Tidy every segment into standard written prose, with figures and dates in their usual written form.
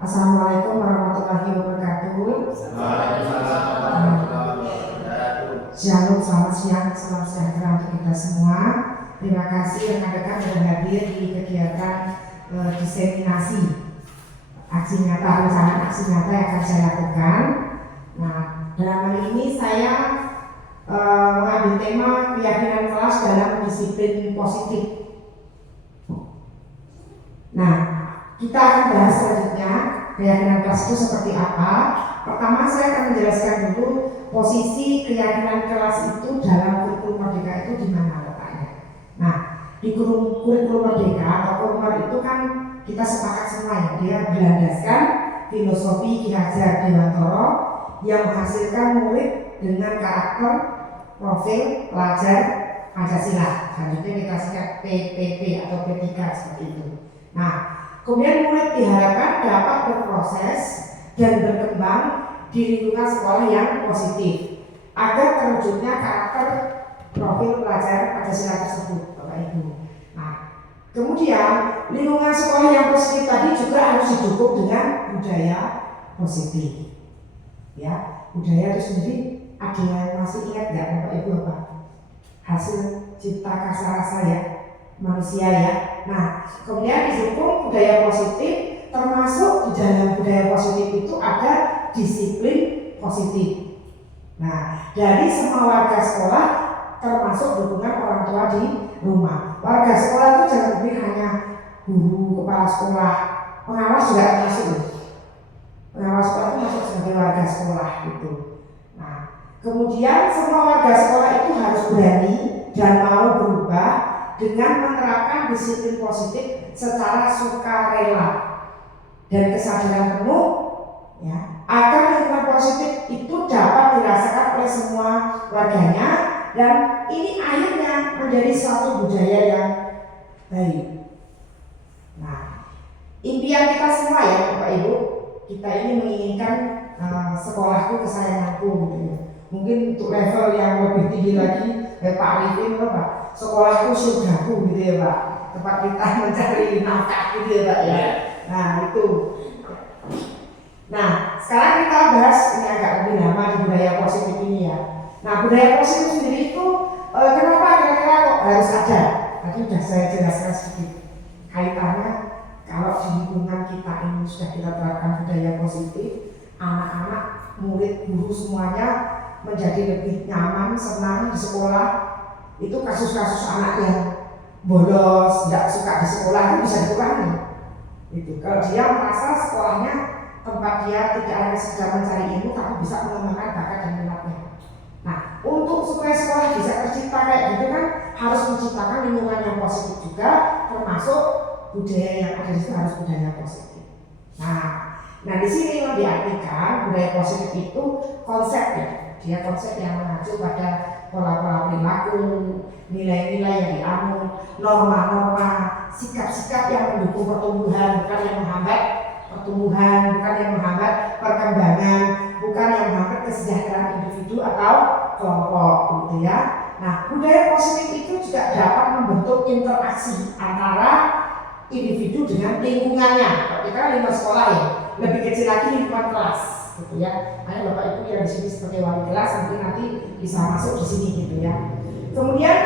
Assalamualaikum warahmatullahi wabarakatuh. Shalom, selamat siang, salam sejahtera untuk kita semua. Terima kasih rekan-rekan sudah hadir di kegiatan diseminasi aksi nyata, rancangan aksi nyata yang akan saya lakukan. Nah, dalam hal ini saya mengambil tema keyakinan kelas dalam disiplin positif. Nah, kita akan bahas selanjutnya keyakinan kelas itu seperti apa. Pertama saya akan menjelaskan dulu posisi keyakinan kelas itu dalam kurikulum Merdeka itu di mana letaknya. Nah, di kurikulum Merdeka atau Kurmer itu kan kita sepakat semua ya, dia berlandaskan filosofi Ki Hajar Dewantara yang menghasilkan murid dengan karakter profil pelajar Pancasila. Selanjutnya kita singkat PPP atau P3 seperti itu. Nah, kemudian murid diharapkan dapat berproses dan berkembang di lingkungan sekolah yang positif agar terwujudnya karakter profil pelajar Pancasila tersebut, Bapak Ibu. Nah, kemudian lingkungan sekolah yang positif tadi juga harus didukung dengan budaya positif. Ya, budaya itu sendiri ada yang masih ingat nggak Bapak Ibu apa? Hasil cipta kasar saya manusia ya. Nah, kemudian didukung budaya positif, termasuk di dalam budaya positif itu ada disiplin positif. Nah, dari semua warga sekolah termasuk dukungan orang tua di rumah. Warga sekolah itu jangan lebih hanya guru, kepala sekolah, pengawas juga termasuk. Pengawas sekolah itu masuk sebagai warga sekolah gitu. Nah, kemudian semua warga sekolah itu harus berani dan mau berubah dengan menerapkan disiplin positif secara sukarela dan kesadaran penuh ya, agar lingkungan positif itu dapat dirasakan oleh semua warganya dan ini akhirnya menjadi suatu budaya yang baik. Nah, impian kita semua ya Bapak Ibu, kita ini menginginkan sekolahku kesayanganku gitu ya. Mungkin untuk level yang lebih tinggi lagi Pak Arifin Pak, sekolahku surgaku gitu ya Pak, tempat kita mencari nafkah gitu ya Pak ya. Nah itu. Nah sekarang kita bahas ini agak lebih lama di budaya positif ini ya. Nah budaya positif sendiri itu kenapa kira-kira kok harus ada? Tadi sudah saya jelaskan sedikit kaitannya. Kalau di lingkungan kita ini sudah kita terapkan budaya positif, anak-anak, murid, guru semuanya menjadi lebih nyaman, senang di sekolah. Itu kasus-kasus anak yang bolos, tidak suka di sekolah itu bisa dikurangi. Itu kalau dia merasa sekolahnya tempat dia tidak hanya sekedar mencari ilmu, tapi bisa mengembangkan bakat dan minatnya. Nah, untuk supaya sekolah bisa tercipta kayak gitu kan harus menciptakan lingkungan yang positif juga, termasuk budaya yang ada di situ harus budaya positif. Nah di sini yang diartikan budaya positif itu konsepnya, dia konsep yang mengacu pada pola-pola perilaku, nilai-nilai yang dianut, norma-norma, sikap-sikap yang mendukung pertumbuhan, bukan yang menghambat pertumbuhan, bukan yang menghambat perkembangan, bukan yang menghambat kesejahteraan individu atau kelompok, gitu ya. Nah, budaya positif itu juga dapat membentuk interaksi antara individu dengan lingkungannya. Kalau kita kan lingkungan sekolah ya, lebih kecil lagi lingkungan kelas, gitu ya. Makanya Bapak Ibu yang di sini sebagai wali kelas nanti bisa masuk di sini, gitu ya. Kemudian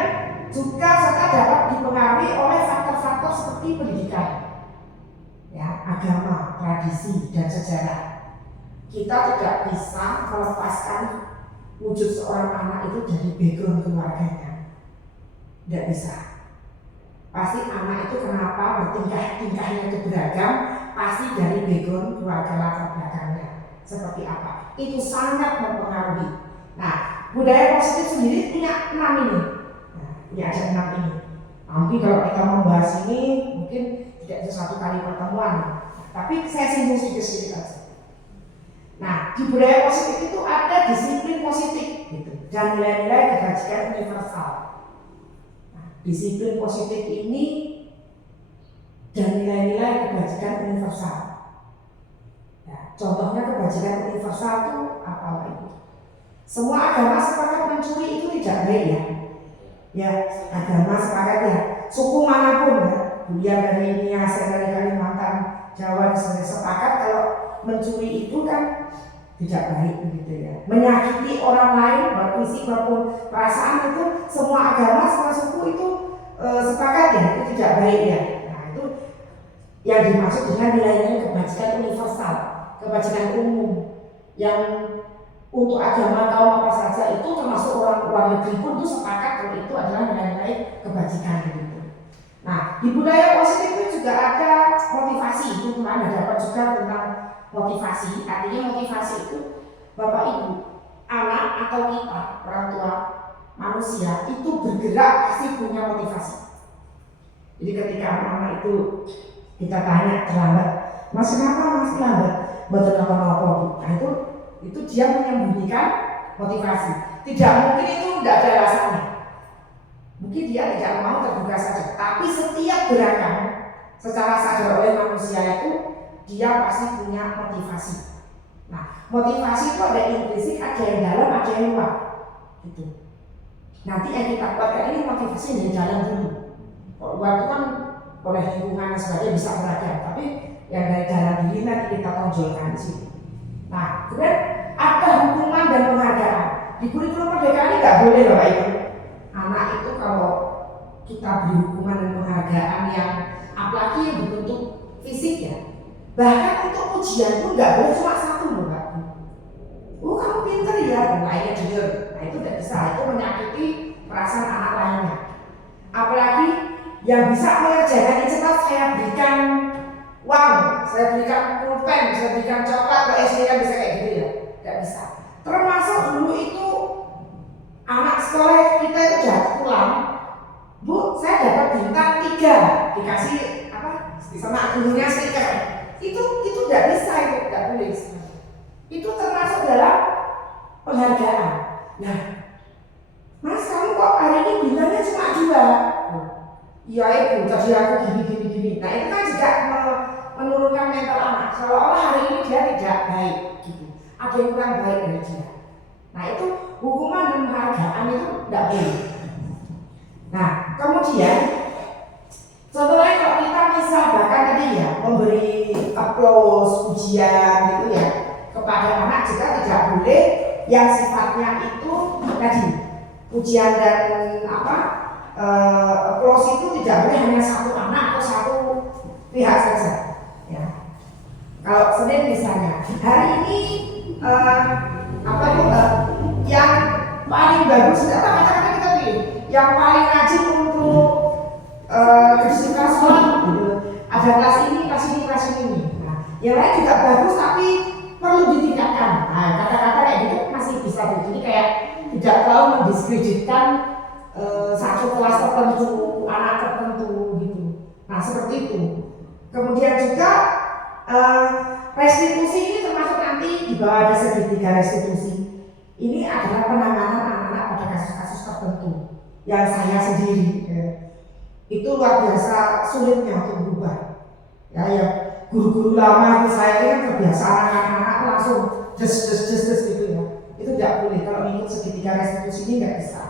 juga serta dapat dipengaruhi oleh faktor-faktor seperti pendidikan, ya, agama, tradisi dan sejarah. Kita tidak bisa melepaskan wujud seorang anak itu dari background keluarganya, tidak bisa. Pasti anak itu kenapa bertingkahnya itu beragam, pasti dari background keluarga latar belakangnya seperti apa. Itu sangat mempengaruhi. Nah, budaya positif sendiri punya 6 ini. Nah, ini ada 6 ini. Nanti kalau kita membahas ini mungkin tidak bisa 1 kali pertemuan, tapi saya singgung sedikit aja. Nah, di budaya positif itu ada disiplin positif gitu, dan nilai-nilai kebajikan universal. Disiplin positif ini dan nilai-nilai kebajikan universal. Ya, contohnya kebajikan universal itu apa itu? Semua agama sepakat mencuri itu tidak baik ya. Ya, agama sepakat ya. Suku manapun ya, Bulian dari Nias, dari Kalimantan, Jawa, sepakat kalau mencuri itu kan tidak baik begitu ya. Menyakiti orang lain, baik fisik maupun perasaan itu semua agama, semua suku itu sepakat ya, itu tidak baik ya. Nah itu yang dimaksud dengan nilai-nilai kebajikan universal, kebajikan umum yang untuk agama kaum apa saja itu termasuk orang luar negeri pun itu sepakat kalau itu adalah nilai-nilai kebajikan gitu. Nah di budaya positif itu juga ada motivasi, itu kemarin dapat juga tentang motivasi. Artinya motivasi itu Bapak Ibu, anak atau kita orang tua manusia itu bergerak pasti punya motivasi. Jadi ketika anak-anak itu kita tanya terlambat, Mas kenapa Mas terlambat? Betul apa-apa. Nah itu dia menyembunyikan motivasi. Tidak mungkin itu tidak ada alasannya. Mungkin dia tidak mau terbuka saja. Tapi setiap gerakan secara sadar oleh manusia itu dia pasti punya motivasi. Nah, motivasi itu ada implisit, ada yang dalam, ada yang luar. Gitu. Nanti yang kita buatkan ini motivasi yang dalam dulu. Kalau luar itu kan oleh lingkungan dan sebagainya bisa beragam, tapi yang dari dalam diri nanti kita tonjolkan di sini. Nah, kemudian ada hukuman dan penghargaan. Di kurikulum merdeka ini nggak boleh loh Pak Ibu. Anak itu kalau kita beri hukuman dan penghargaan yang apalagi yang berbentuk fisik ya. Bahkan untuk ujian pun nggak boleh cuma satu loh Pak. Oh kamu pintar ya, lainnya jujur. Nah itu tidak bisa, itu menyakiti perasaan anak lainnya. Apalagi yang bisa mengerjakan itu cepat saya berikan uang, saya berikan pulpen, saya berikan coklat ke SD kan bisa kayak gitu ya, nggak bisa. Termasuk dulu itu anak sekolah kita itu udah pulang, Bu, saya dapat bintang 3 dikasih apa sama gurunya stiker. Itu nggak bisa, itu nggak boleh. Itu termasuk dalam penghargaan. Nah, Mas kamu kok hari ini bintangnya cuma 2? Iya Ibu, tadi aku gini. Nah itu kan juga menurunkan mental anak. Seolah-olah hari ini dia tidak baik, gitu. Ada yang kurang baik dari dia. Nah itu hukuman dan penghargaan itu tidak boleh. Nah kemudian setelah kalau kita bisa bahkan tadi ya memberi aplaus, pujian gitu ya kepada anak juga tidak boleh yang sifatnya itu tadi pujian dan aplaus itu tidak boleh hanya satu anak atau satu pihak saja. Ya. Kalau Senin misalnya, hari ini yang paling bagus kata-kata kita pilih, yang paling rajin untuk kesukaan sekolah ada kelas ini. Nah, yang lain juga bagus tapi perlu ditingkatkan. Nah, kata-kata kayak gitu masih bisa jadi kayak tidak terlalu mendiskreditkan satu kelas tertentu, anak tertentu gitu. Nah seperti itu. Kemudian juga restitusi ini termasuk nanti di bawah ada segitiga restitusi. Ini adalah penanganan anak-anak pada kasus-kasus tertentu yang saya sendiri itu luar biasa sulitnya untuk berubah. Ya guru-guru lama itu saya ini kan terbiasa anak-anak langsung des gitu ya. Itu tidak boleh kalau mengikut segitiga restitusi ini nggak bisa.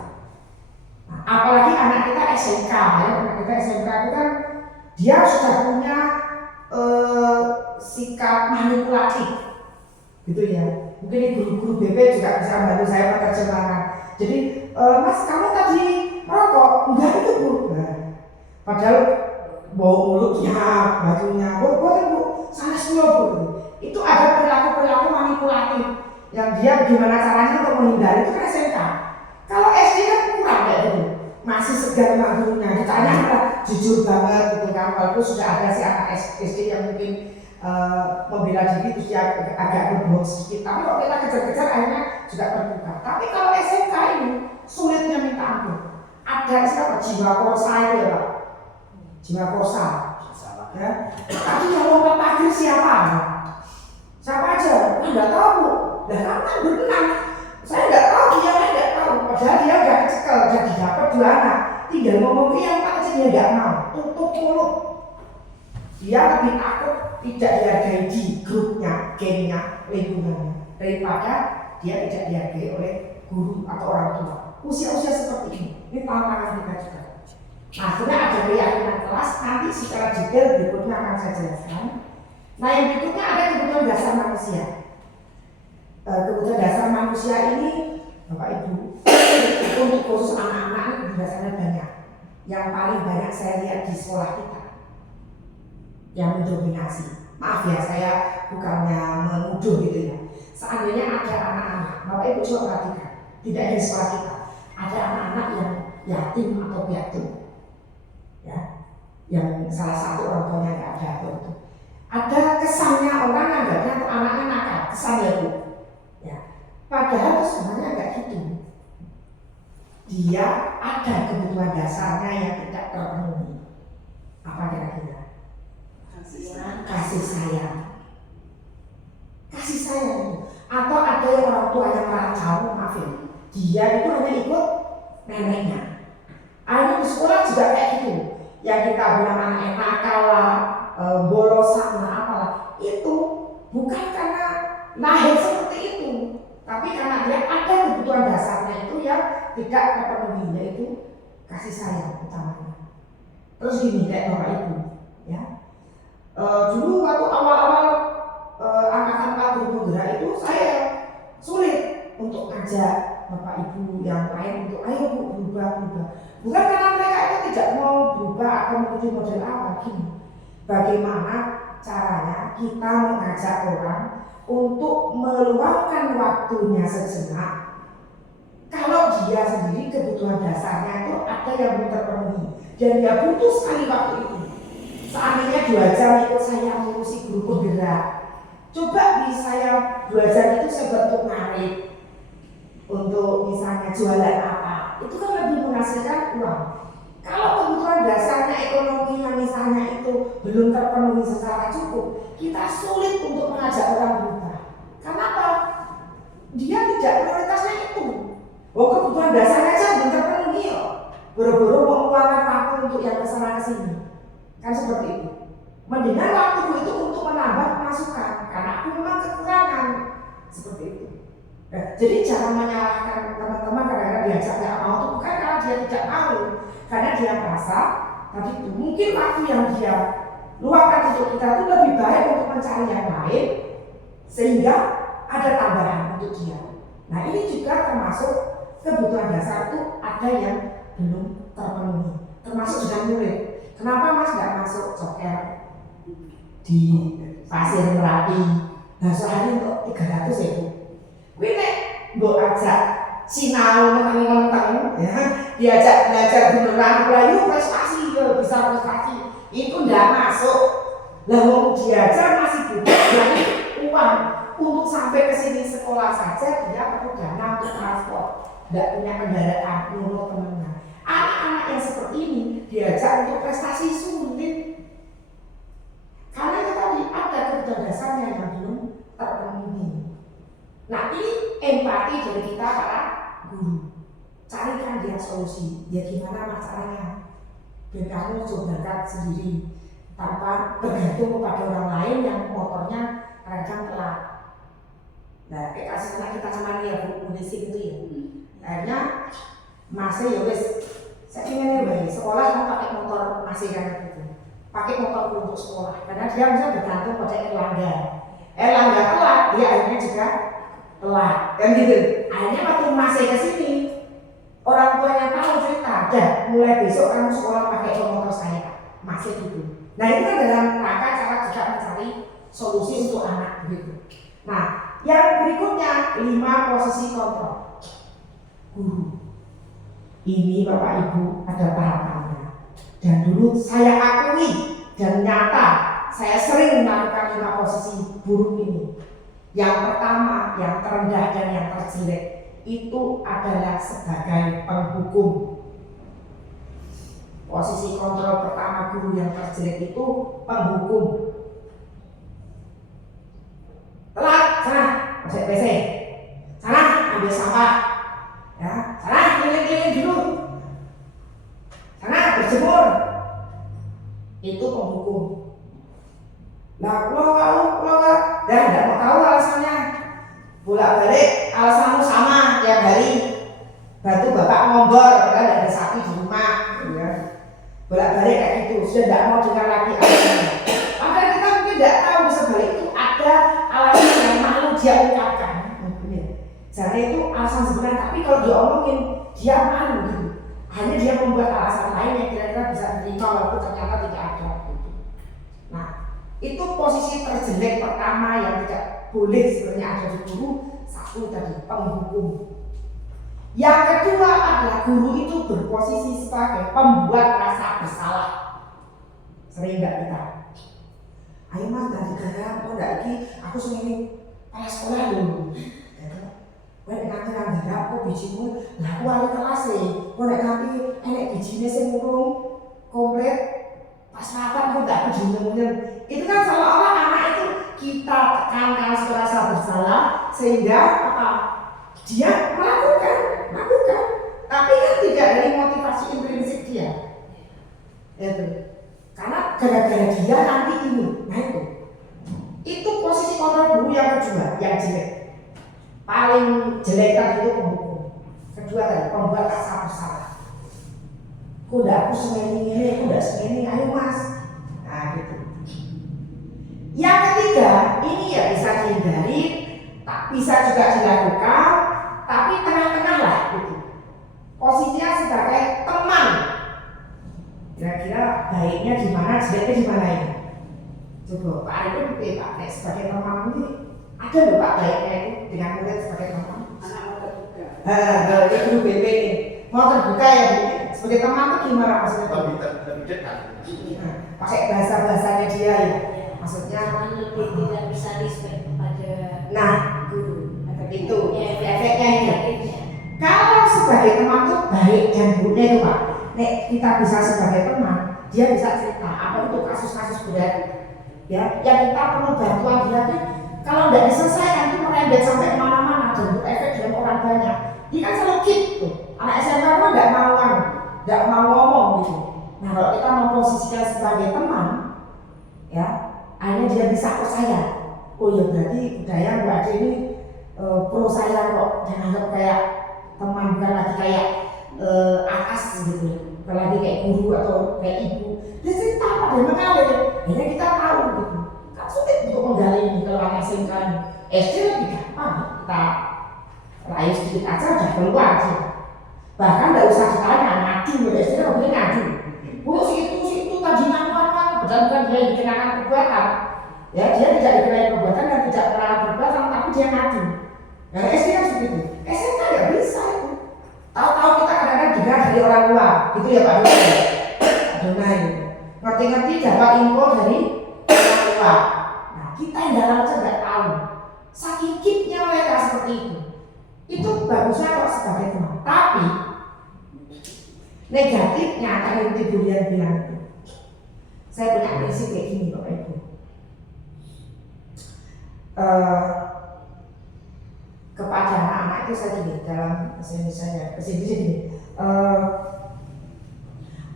Nah, apalagi anak kita SMK ya, anak kita SMK itu kan dia sudah punya sikap manipulatif, gitu ya. Mungkin ini guru-guru BP juga bisa membantu saya menerjemahkan. Jadi, Mas kamu tadi merokok? Enggak itu Bu. Nah, padahal bau mulutnya, bajunya, boleh Bu, salah semua Bu. Itu ada perilaku-perilaku manipulatif yang dia gimana caranya untuk menghindari itu kan SMK. Kalau SD kan kurang kayak gitu, masih segan sama gurunya, ditanya jujur banget gitu kan, walaupun sudah ada si anak SD yang mungkin membela diri terus dia agak berbohong sedikit, tapi kalau kita kejar-kejar akhirnya juga terbuka. Tapi kalau SMK ini sulitnya minta ampun. Ada siapa jiwa korsa itu ya Pak, jiwa korsa. Ya. Tapi yang lompat pagar siapa? Siapa aja? Nggak tahu Bu. Dan kamu kan berenang. Saya nggak tahu, dia nggak tahu. Padahal dia udah kecekel, udah didapat 2 anak. Tinggal ngomong ke yang 4 aja dia nggak mau. Tutup mulut. Dia lebih takut tidak dihargai di grupnya, gengnya, lingkungannya, daripada dia tidak dihargai oleh guru atau orang tua. Usia-usia seperti ini tantangan kita juga. Nah, sebenarnya ada keyakinan kelas, nanti nanti secara detail berikutnya akan saya jelaskan. Nah, yang berikutnya ada kebutuhan dasar manusia. Kebutuhan dasar manusia ini, Bapak Ibu, untuk khusus anak-anak ini kebutuhan dasarnya banyak. Yang paling banyak saya lihat di sekolah kita yang mendominasi. Maaf ya, saya bukannya menuduh gitu ya. Seandainya ada anak-anak, Bapak Ibu coba perhatikan, tidak di sekolah kita, ada anak-anak yang yatim atau piatu, ya, yang salah satu orang tuanya nggak ada atau itu. Ada kesannya orang anggapnya tuh anaknya nakal, kesannya Bu. Ya, padahal itu sebenarnya nggak gitu. Dia ada kebutuhan dasarnya yang tidak terpenuhi. Apa kira-kira? Kasih sayang. Kasih sayang itu. Atau ada yang orang tua yang meracau, maafin, dia itu hanya ikut neneknya. Akhirnya di sekolah juga kayak gitu. Yang kita bilang anak nakal lah, bolosan lah, apalah, itu bukan karena lahir seperti itu, tapi karena dia ada kebutuhan dasarnya itu yang tidak terpenuhi, yaitu kasih sayang utamanya. Terus gini kayak Bapak Ibu, ya. Dulu waktu awal-awal angkatan guru penggerak itu saya sulit untuk ngajak Bapak Ibu yang lain untuk ayo Bu berubah. Bukan karena mereka itu tidak mau berubah atau menuju model apa, gini. Bagaimana caranya kita mengajak orang untuk meluangkan waktunya sejenak kalau dia sendiri kebutuhan dasarnya itu ada yang belum terpenuhi dan dia butuh sekali waktu itu. Seandainya 2 jam ikut saya mengurusi guru penggerak, coba di saya 2 jam itu saya bentuk narik untuk misalnya jualan apa, itu kan lebih menghasilkan uang. Kalau kebutuhan dasarnya ekonominya misalnya itu belum terpenuhi secara cukup, kita sulit untuk mengajak orang berubah. Kenapa? Dia tidak prioritasnya itu. Oh, kebutuhan dasarnya aja belum terpenuhi ya. Boro-boro mau mengeluarkan waktu untuk yang kesana kesini. Kan seperti itu. Mendingan waktu itu untuk menambah masukan, karena aku memang kekurangan. Seperti itu. Nah, jadi jangan menyalahkan teman-teman karena diajak nggak mau itu bukan karena dia tidak mau, karena dia merasa tadi itu mungkin waktu yang dia luangkan untuk kita itu lebih baik untuk mencari yang lain sehingga ada tambahan untuk dia. Nah, ini juga termasuk kebutuhan dasar itu ada yang belum terpenuhi, termasuk dengan murid. Kenapa Mas nggak masuk coker di Pasir Merapi? Nah, sehari untuk 300.000. Gue nek mbok ajak sinau menteng-menteng, ya, diajak belajar beneran, lalu prestasi, ya, bisa prestasi, itu nggak masuk. Lah mau diajar masih butuh dari uang untuk sampai ke sini sekolah saja dia perlu dana untuk transport, nggak punya kendaraan, menurut temennya. Anak-anak yang seperti ini diajak untuk prestasi sulit, karena itu tadi ada kebutuhan dasarnya yang belum terpenuhi. Nah, ini empati dari kita para guru. Carikan dia solusi. Ya gimana masalahnya? Biar kamu coba berangkat sendiri tanpa bergantung kepada orang lain yang motornya kadang telat. Nah, kayak kasusnya kita kemarin ya Bu Munisi itu ya. Akhirnya masih ya wes. Saya ingin ya sekolah mau pakai motor masih kan gitu. Pakai motor untuk sekolah. Karena dia bisa bergantung pada Erlangga. Erlangga telat, dia akhirnya juga telat, kan gitu. Akhirnya waktu masih ke sini, orang tuanya tahu cerita, dan mulai besok kamu sekolah pakai motor saya, masih gitu. Nah, itu kan dalam rangka cara juga mencari solusi untuk anak gitu. Nah, yang berikutnya 5 posisi kontrol guru. Ini Bapak Ibu ada tahapannya. Dan dulu saya akui dan nyata saya sering melakukan 5 posisi buruk ini. Yang pertama, yang terendah dan yang terjelek itu adalah sebagai penghukum. Posisi kontrol pertama guru yang terjelek itu penghukum. Telat, sana, masuk WC. Sana, ambil sampah. Ya, sana, keliling-keliling dulu. Sana, berjemur. Itu penghukum. Nah, kalau dan tidak mau tahu alasannya, bolak-balik alasanmu sama tiap hari. Bantu bapak ngombor, karena tidak ada sapi di rumah, ya. Bolak-balik kayak gitu. Sudah tidak mau dengar kalau diomongin dia malu gitu. Hanya dia membuat alasan lain yang kira-kira bisa diterima walaupun ternyata tidak ada gitu. Nah, itu posisi terjelek pertama yang tidak boleh sebenarnya ada di guru. Satu tadi, penghukum. Yang kedua adalah guru itu berposisi sebagai pembuat rasa bersalah. Sering nggak kita? Ayo mas, nanti gara kok nggak lagi, aku sering kepala sekolah dulu. Wek nanti nang garap kok bijimu, lah aku wali kelas sih. Kok nanti enek bijine sing urung komplit pas rapat kok nggak dijunjung. Itu kan seolah-olah anak itu kita tekankan rasa bersalah sehingga apa? Dia melakukan, tapi kan tidak dari motivasi intrinsik dia. Itu. Karena gara-gara dia nanti ini, nah itu posisi kontrol guru yang kedua, yang jelek. Paling jelek tadi itu penghukum. Kedua tadi pembuat rasa bersalah. Kuda aku semeni, kuda semeni, ayo mas. Nah gitu. Yang ketiga, ini ya bisa dihindari, tak bisa juga dilakukan, tapi tengah-tengah lah gitu. Posisinya sebagai teman. Kira-kira baiknya di mana, jeleknya di mana ini? Coba Pak Arifin Pak sebagai teman ini ada loh Pak baiknya itu dengan murid sebagai teman. Anak mau terbuka. Itu guru BP ini mau terbuka ya Bu. Sebagai teman itu gimana maksudnya? Lebih dekat. Pakai bahasa-bahasanya dia ya. Maksudnya lebih tidak bisa respect kepada guru. Itu ya, efeknya itu. efeknya. Kalau sebagai teman itu baik dan buruknya itu Pak. Nek kita bisa sebagai teman, dia bisa cerita apa itu kasus-kasus berat. Ya, yang kita perlu bantuan dia kan kalau tidak diselesaikan itu merembet sampai kemana-mana dan berefek dengan orang banyak. Dia kan selalu gitu. Anak SMA kan nggak mau ngomong gitu. Nah kalau kita memposisikan sebagai teman, ya akhirnya dia bisa percaya. Oh ya berarti budaya Bu Ade ini pro saya kok, jangan anggap kayak teman bukan lagi kayak atas gitu, bukan lagi kayak guru atau kayak ibu. Dia cerita apa dia mengalir, akhirnya kita tahu gitu. Kan sulit untuk menggali ini kalau anak SMK ini. SD lebih gampang, kita rayu sedikit aja udah keluar aja. Bahkan nggak usah ditanya, ngadu, SD nggak boleh ngadu. Bu situ tadi ngapain? Bukan dia dikenakan perbuatan. Ya dia tidak dikenai perbuatan dan tidak terlarang perbuatan, tapi dia ngadu. Nah SD kan seperti itu. SMK nggak bisa itu. Tahu-tahu kita kadang-kadang dengar dari orang luar, gitu ya Pak Donai. Ngerti-ngerti dapat info dari orang luar. Nah kita yang dalam aja nggak tahu. Saking kitnya mereka seperti itu. Itu bagusnya kalau sebagai teman. Tapi negatifnya tadi Ibu Lian bilang itu. Saya punya prinsip kayak gini Bapak Ibu. Kepada anak-anak itu saya gini dalam bahasa Indonesia gini.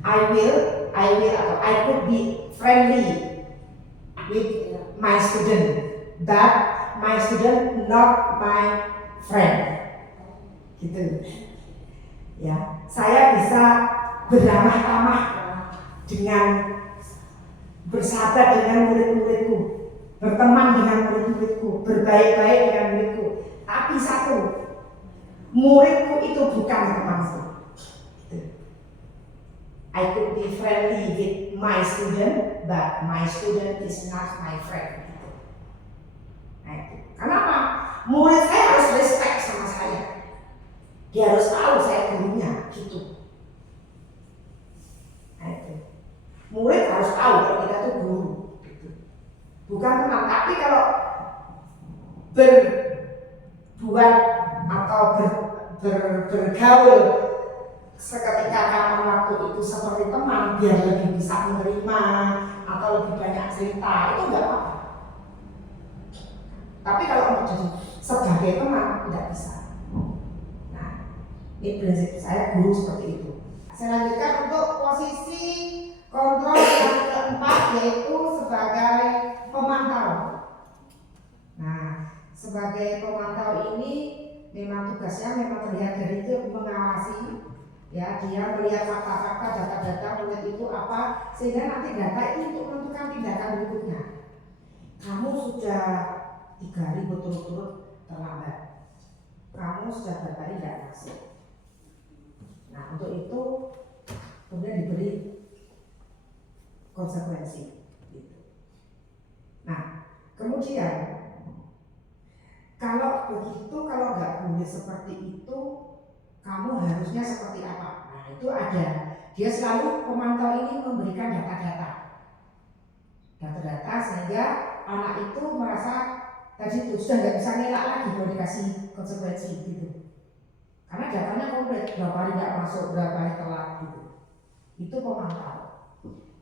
I could be friendly with my student, but my student not my friend. Gitu. Ya, saya bisa beramah-tamah dengan bersahabat dengan murid-muridku, berteman dengan murid-muridku, berbaik-baik dengan muridku. Tapi satu, muridku itu bukan temanku. I could be friendly with my student, but my student is not my friend. Nah, itu. Kenapa? Murid saya harus respect sama saya. Dia harus tahu saya gurunya, gitu. Nah, itu. Murid harus tahu kalau kita tuh guru, gitu. Bukan teman. Tapi kalau berbuat atau bergaul seketika kapan waktu itu seperti teman biar lebih bisa menerima atau lebih banyak cerita itu enggak apa-apa. Tapi kalau untuk jadi sebagai teman tidak bisa. Nah, ini prinsip saya guru seperti itu. Saya lanjutkan untuk posisi kontrol yang keempat yaitu sebagai pemantau. Nah, sebagai pemantau ini memang tugasnya memang terlihat dari itu mengawasi. Ya, dia melihat fakta-fakta, data-data murid itu apa, sehingga nanti data itu untuk menentukan tindakan berikutnya. Kamu sudah 3 hari berturut-turut terlambat. kamu sudah berapa hari tidak masuk. Nah untuk itu kemudian diberi konsekuensi. Gitu. Nah kemudian kalau begitu, kalau nggak boleh seperti itu, kamu harusnya seperti apa? Nah itu ada. Dia selalu pemantau ini memberikan data-data sehingga anak itu merasa tadi itu sudah nggak bisa ngelak lagi kalau dikasih konsekuensi gitu. Karena datanya komplit, berapa hari nggak masuk, berapa hari telat gitu. Itu pemantau.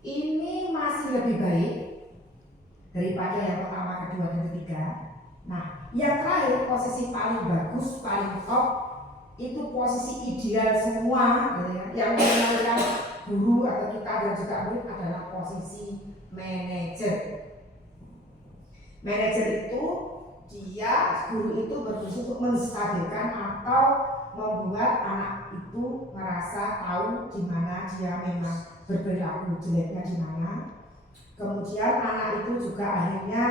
Ini masih lebih baik daripada yang pertama, kedua, dan ketiga. Nah, yang terakhir posisi paling bagus, paling top itu posisi ideal semua gitu ya, yang mengenalkan guru atau kita dan juga murid adalah posisi manajer. Manajer itu guru itu berfungsi untuk menstabilkan atau membuat anak itu merasa tahu di mana dia memang berperilaku jeleknya di mana. Kemudian anak itu juga akhirnya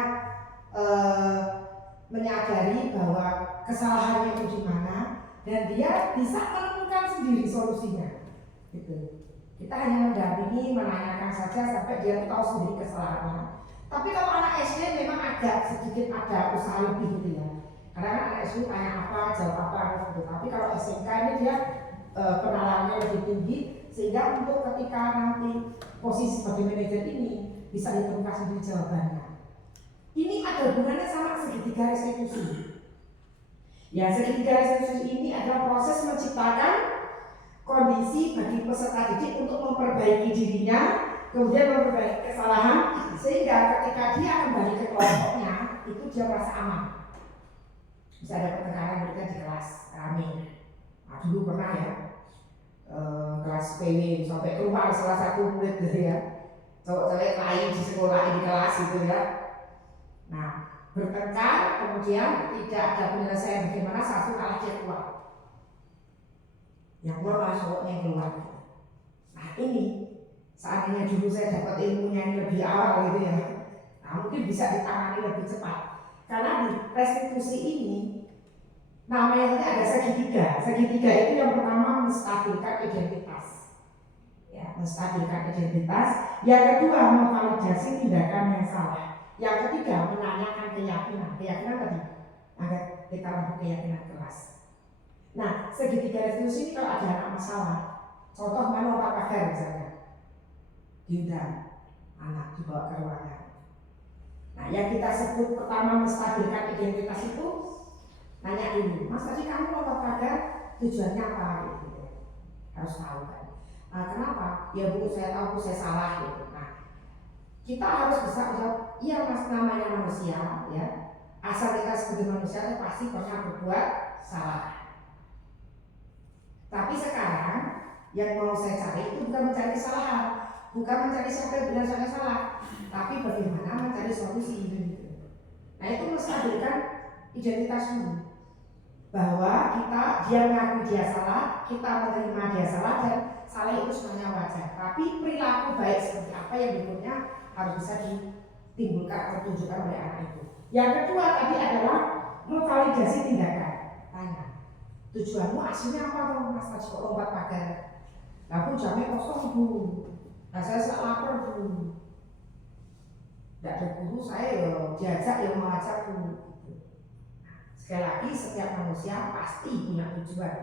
menyadari bahwa kesalahannya itu di mana dan dia bisa menemukan sendiri solusinya. Gitu. Kita hanya mendampingi, menanyakan saja sampai dia tahu sendiri kesalahannya. Tapi kalau anak SD memang agak sedikit ada usaha lebih gitu ya. Karena kan anak SD tanya apa, jawab apa gitu. Tapi kalau SMK ini dia kenalannya lebih tinggi sehingga untuk ketika nanti posisi sebagai manajer ini bisa ditemukan sendiri jawabannya. Ini ada hubungannya sama segitiga restitusi. Ya, segitiga restitusi ini adalah proses menciptakan kondisi bagi peserta didik untuk memperbaiki dirinya, kemudian memperbaiki kesalahan, sehingga ketika dia kembali ke kelompoknya itu dia merasa aman. Bisa ada pertengkaran mereka di kelas rame. Nah, dulu pernah ya kelas PW sampai keluar salah satu murid gitu ya, cowok-cowok lain di sekolah di kelas gitu ya. Nah bertengkar kemudian tidak ada penyelesaian bagaimana satu kalah dia keluar, yang keluar malah cowoknya yang keluar. Nah ini seandainya dulu saya dapat ilmunya ini lebih awal gitu ya, nah mungkin bisa ditangani lebih cepat. Karena di restitusi ini namanya saja ada segitiga. Segitiga itu yang pertama menstabilkan identitas, ya, menstabilkan identitas. Yang kedua memvalidasi tindakan yang salah. Yang ketiga menanyakan keyakinan. Keyakinan tadi agar kita membuat keyakinan kelas. Nah segitiga restitusi ini kalau ada anak masalah, contoh mana lompat pagar misalnya, diundang anak dibawa ke ruangan. Nah yang kita sebut pertama menstabilkan identitas itu nanya dulu, Mas tadi kamu lompat pagar tujuannya apa gitu, harus tahu kan. Nah, kenapa? Ya Bu, saya tahu Bu, saya salah gitu. Nah kita harus bisa jawab, iya Mas, namanya manusia ya. Asal kita sebagai manusia itu pasti pernah berbuat salah. Tapi sekarang yang mau saya cari itu bukan mencari kesalahan, bukan mencari siapa yang benar siapa yang salah, tapi bagaimana mencari solusi gitu. Nah itu menstabilkan identitas dulu, bahwa dia mengaku dia salah, kita menerima dia salah dan salah itu sebenarnya wajar. Tapi perilaku baik seperti apa yang berikutnya harus bisa ditimbulkan atau ditunjukkan oleh anak itu. Yang kedua tadi adalah memvalidasi tindakan. Tanya, tujuanmu aslinya apa dong Mas tadi kok lompat pagar? Nah Bu, jamnya kosong Bu. Nah saya lapar Bu. Tidak ada guru, saya diajak yang mengajak Bu. Sekali lagi setiap manusia pasti punya tujuan.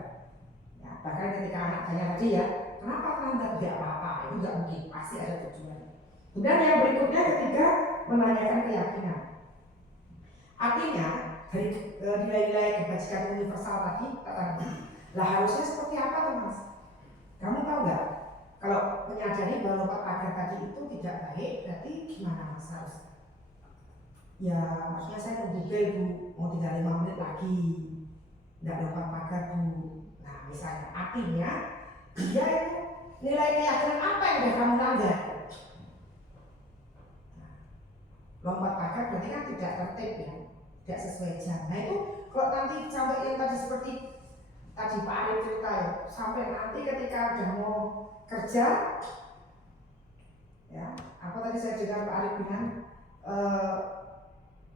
Ya, bahkan ketika anak tanya tadi ya, kenapa Anda tidak apa-apa? Itu nggak mungkin, pasti ada tujuan. Kemudian yang berikutnya ketiga menanyakan keyakinan. Artinya dari nilai-nilai kebajikan universal tadi, lah harusnya seperti apa tuh Mas? Kamu tahu nggak? Kalau menyadari bahwa lompat pagar tadi itu tidak baik, berarti gimana Mas harusnya? Ya maksudnya saya mau Google Bu, mau tinggal 5 menit lagi, nggak lompat pagar Bu. Nah misalnya artinya dia itu nilai keyakinan apa yang udah kamu langgar? Lompat pagar berarti kan tidak tertib ya, tidak sesuai jam. Nah itu kalau nanti sampai yang tadi seperti tadi Pak Arif cerita ya, sampai nanti ketika udah mau kerja, ya apa tadi saya dengar Pak Arif bilang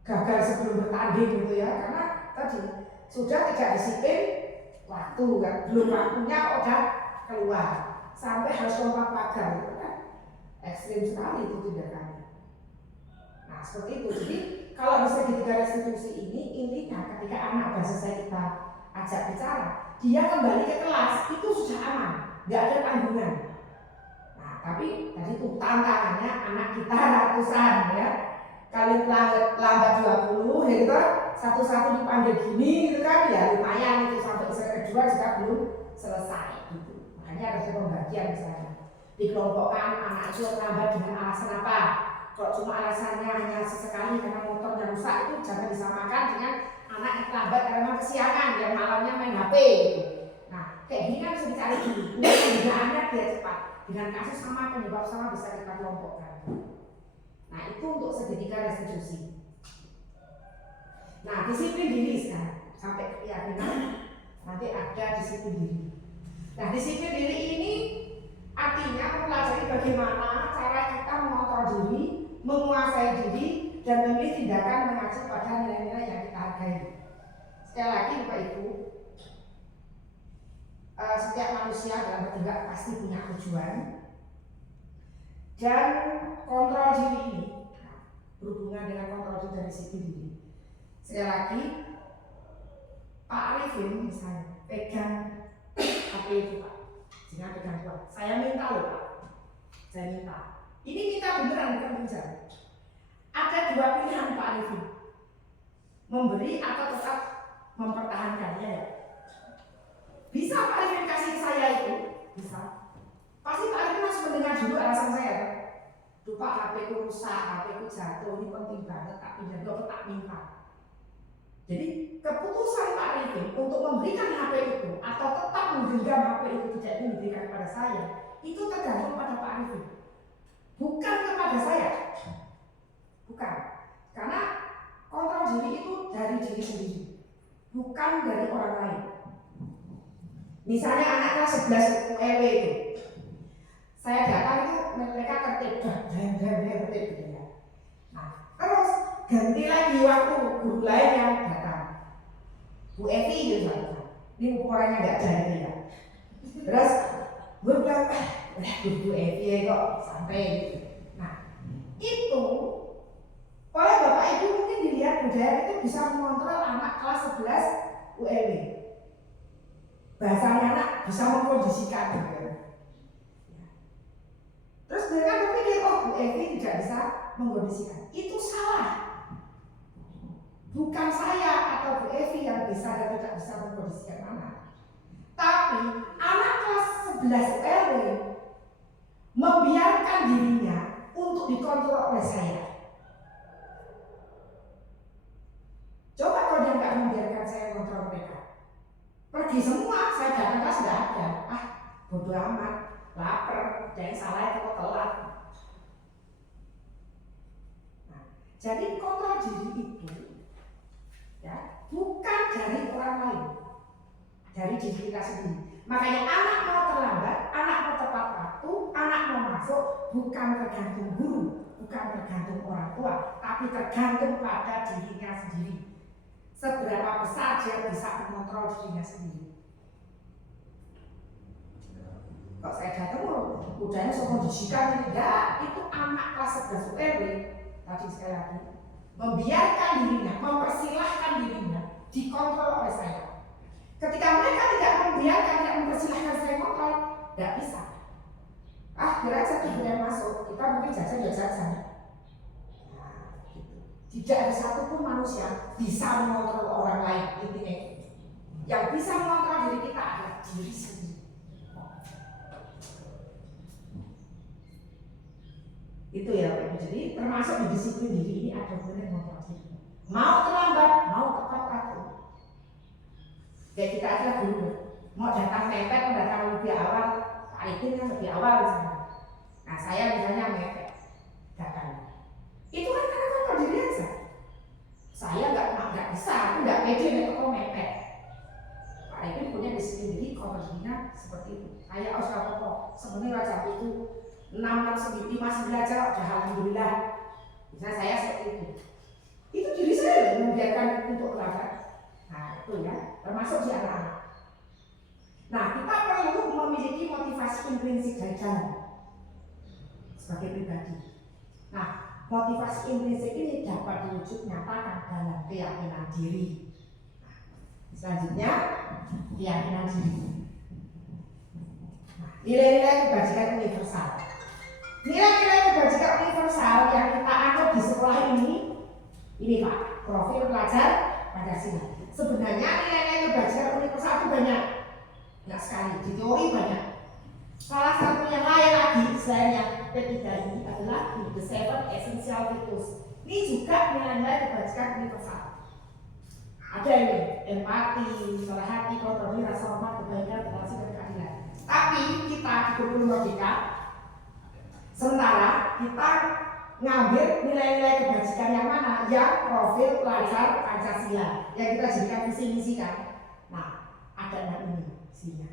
gagal sebelum bertanding gitu ya, karena tadi sudah tidak disiplin waktu kan, belum waktunya kok udah keluar sampai harus lompat pagar, itu kan ekstrim sekali itu tindakannya. Nah seperti itu. Jadi kalau di segitiga restitusi ini intinya ketika anak sudah selesai kita ajak bicara, dia kembali ke kelas itu sudah aman, nggak ada tanggungan. Nah tapi tadi itu tantangannya anak kita ratusan ya, kali lambat 20 gitu, satu-satu dipanggil gini gitu kan, ya lumayan itu sampai sesi kedua juga belum selesai gitu. Makanya harus ada pembagian misalnya, dikelompokkan anak itu lambat dengan alasan apa. Kalau cuma alasannya hanya sesekali karena motornya rusak, itu jangan disamakan dengan anak yang lambat karena kesiangan, yang malamnya main HP gitu. Nah kayak gini kan bisa dicari dulu, penggunaannya biar cepat, dengan kasus sama penyebab sama bisa kita kelompokkan. Nah itu untuk segitiga restitusi. Nah disiplin diri sekarang sampai keyakinan nanti ada disiplin diri. Nah disiplin diri ini artinya mempelajari bagaimana cara kita mengontrol diri, menguasai diri, dan memilih tindakan mengacu pada nilai-nilai yang kita hargai. Sekali lagi Bapak Ibu, setiap manusia dalam bertindak pasti punya tujuan. Dan kontrol diri ini berhubungan dengan kontrol diri dan disiplin diri. Sekali lagi, Pak Arifin misalnya pegang HP itu Pak, jangan pegang kuat. Saya minta loh Pak, saya minta. Ini kita beneran bukan pinjam. Ada dua pilihan Pak Arifin, memberi atau tetap mempertahankannya ya. Bisa Pak Arifin kasih saya itu, bisa. Pasti Pak Arifin harus mendengar dulu alasan saya kan. Duh Pak, HP ku rusak, HP ku jatuh, ini penting banget, tak pinjam, tak minta. Jadi keputusan Pak Arifin untuk memberikan HP itu atau tetap menggenggam HP itu tidak diberikan kepada saya, itu tergantung pada Pak Arifin, bukan kepada saya. Bukan, karena kontrol diri itu dari diri sendiri, bukan dari orang lain. Misalnya anak kelas 11 UEW itu, saya datang itu mereka tertib, tertib gitu ya. Nah, terus ganti lagi waktu guru lain yang datang, Bu Evi gitu misalnya. Ini ukurannya nggak jadi ya. Terus gue bilang, Bu Evi kok santai gitu. Nah, itu oleh Bapak Ibu mungkin dilihat budaya itu bisa mengontrol anak kelas 11 UEW. Bahasanya anak bisa mengkondisikan gitu. Terus mereka berpikir, oh Bu Evi tidak bisa mengkondisikan. Itu salah. Bukan saya atau Bu Evi yang bisa dan tidak bisa mengkondisikan anak. Tapi anak kelas 11 RW membiarkan dirinya untuk dikontrol oleh saya. Coba kalau dia nggak membiarkan saya kontrol mereka, pergi semua, saya datang kelas nggak ada. Ah, bodoh amat, lapar, dan salah itu telat. Nah, jadi kontrol diri itu ya bukan dari orang lain, dari diri kita sendiri. Makanya anak mau terlambat, anak mau tepat waktu, anak mau masuk, bukan tergantung guru, bukan tergantung orang tua, tapi tergantung pada dirinya sendiri. Seberapa besar dia bisa mengontrol dirinya sendiri. Kalau saya datang, udahnya saya kondisikan ini, ya itu anak kelas 11 RW tadi sekali lagi membiarkan dirinya, mempersilahkan dirinya dikontrol oleh saya. Ketika mereka tidak membiarkan, tidak mempersilahkan saya kontrol, tidak bisa. Ah, kira satu bulan masuk, kita mungkin jajan ya jajan. Nah, gitu. Tidak ada satupun manusia bisa mengontrol orang lain, intinya itu. Yang bisa mengontrol diri kita adalah diri sendiri. Itu ya Pak Ibu. Jadi termasuk di disiplin diri ini ada hubungan mengontrol diri. Mau terlambat, mau tepat waktu. Kayak kita aja dulu, mau datang mepet, mau datang lebih awal, Pak Ibu kan lebih awal misalnya. Nah saya misalnya mepet datang. Itu kan karena kontrol diri aja. Saya nggak bisa, aku nggak pede untuk mepet. Pak Ibu punya disiplin diri, kontrol dirinya seperti itu. Saya harus apa? Sebenarnya wajah itu 6, 5, 9 aja udah alhamdulillah. Misalnya saya seperti itu. Itu diri saya membiarkan untuk terlambat. Nah, Tuh ya, termasuk di anak-anak. Nah, kita perlu memiliki motivasi intrinsik dari dalam sebagai pribadi. Nah, motivasi intrinsik ini dapat diwujud nyatakan dalam keyakinan diri. Nah, selanjutnya, keyakinan diri. Nah, nilai-nilai kebajikan universal. Nilai-nilai kebajikan universal yang kita anut di sekolah ini Pak, profil pelajar Pancasila. Sebenarnya nilai-nilai kebajikan universal itu banyak sekali, di teori banyak. Salah satu yang lain lagi selain yang ketiga ini adalah the seven essential virtues. Ini juga nilai-nilai kebajikan universal. Ada ini empati, suara hati, kontrol, rasa hormat, kebaikan, toleransi, dan keadilan. Tapi kita di kurikulum Merdeka, sementara kita ngambil nilai-nilai kebajikan yang mana? Yang profil pelajar Pancasila yang kita jadikan visi misi kan. Nah, ada ini isinya.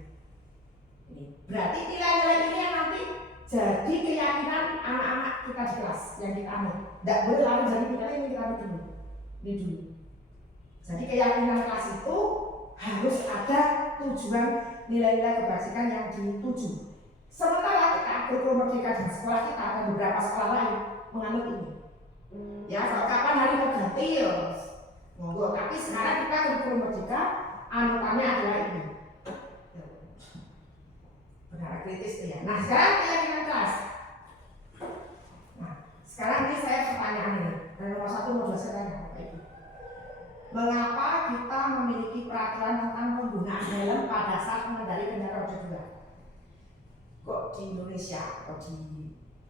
Ini berarti nilai-nilai ini yang nanti jadi keyakinan anak-anak kita di kelas yang kita ambil. Tidak boleh lari dari kita ini kita ambil dulu. Ini dulu. Jadi keyakinan kelas itu harus ada tujuan nilai-nilai kebajikan yang dituju. Sementara kita kurikulum Merdeka dan sekolah kita dan beberapa sekolah lain menganut ini. Ya, kalau kapan hari mau ganti ya monggo. Tapi sekarang kita kurikulum Merdeka anutannya adalah ini. Benar kritis tuh ya. Nah, sekarang keyakinan kelas. Nah, sekarang ini saya pertanyaan ini. Dan nomor 1 mau saya tanya Bapak Ibu. Mengapa kita memiliki peraturan tentang penggunaan helm pada saat mengendarai kendaraan roda 2? Kok di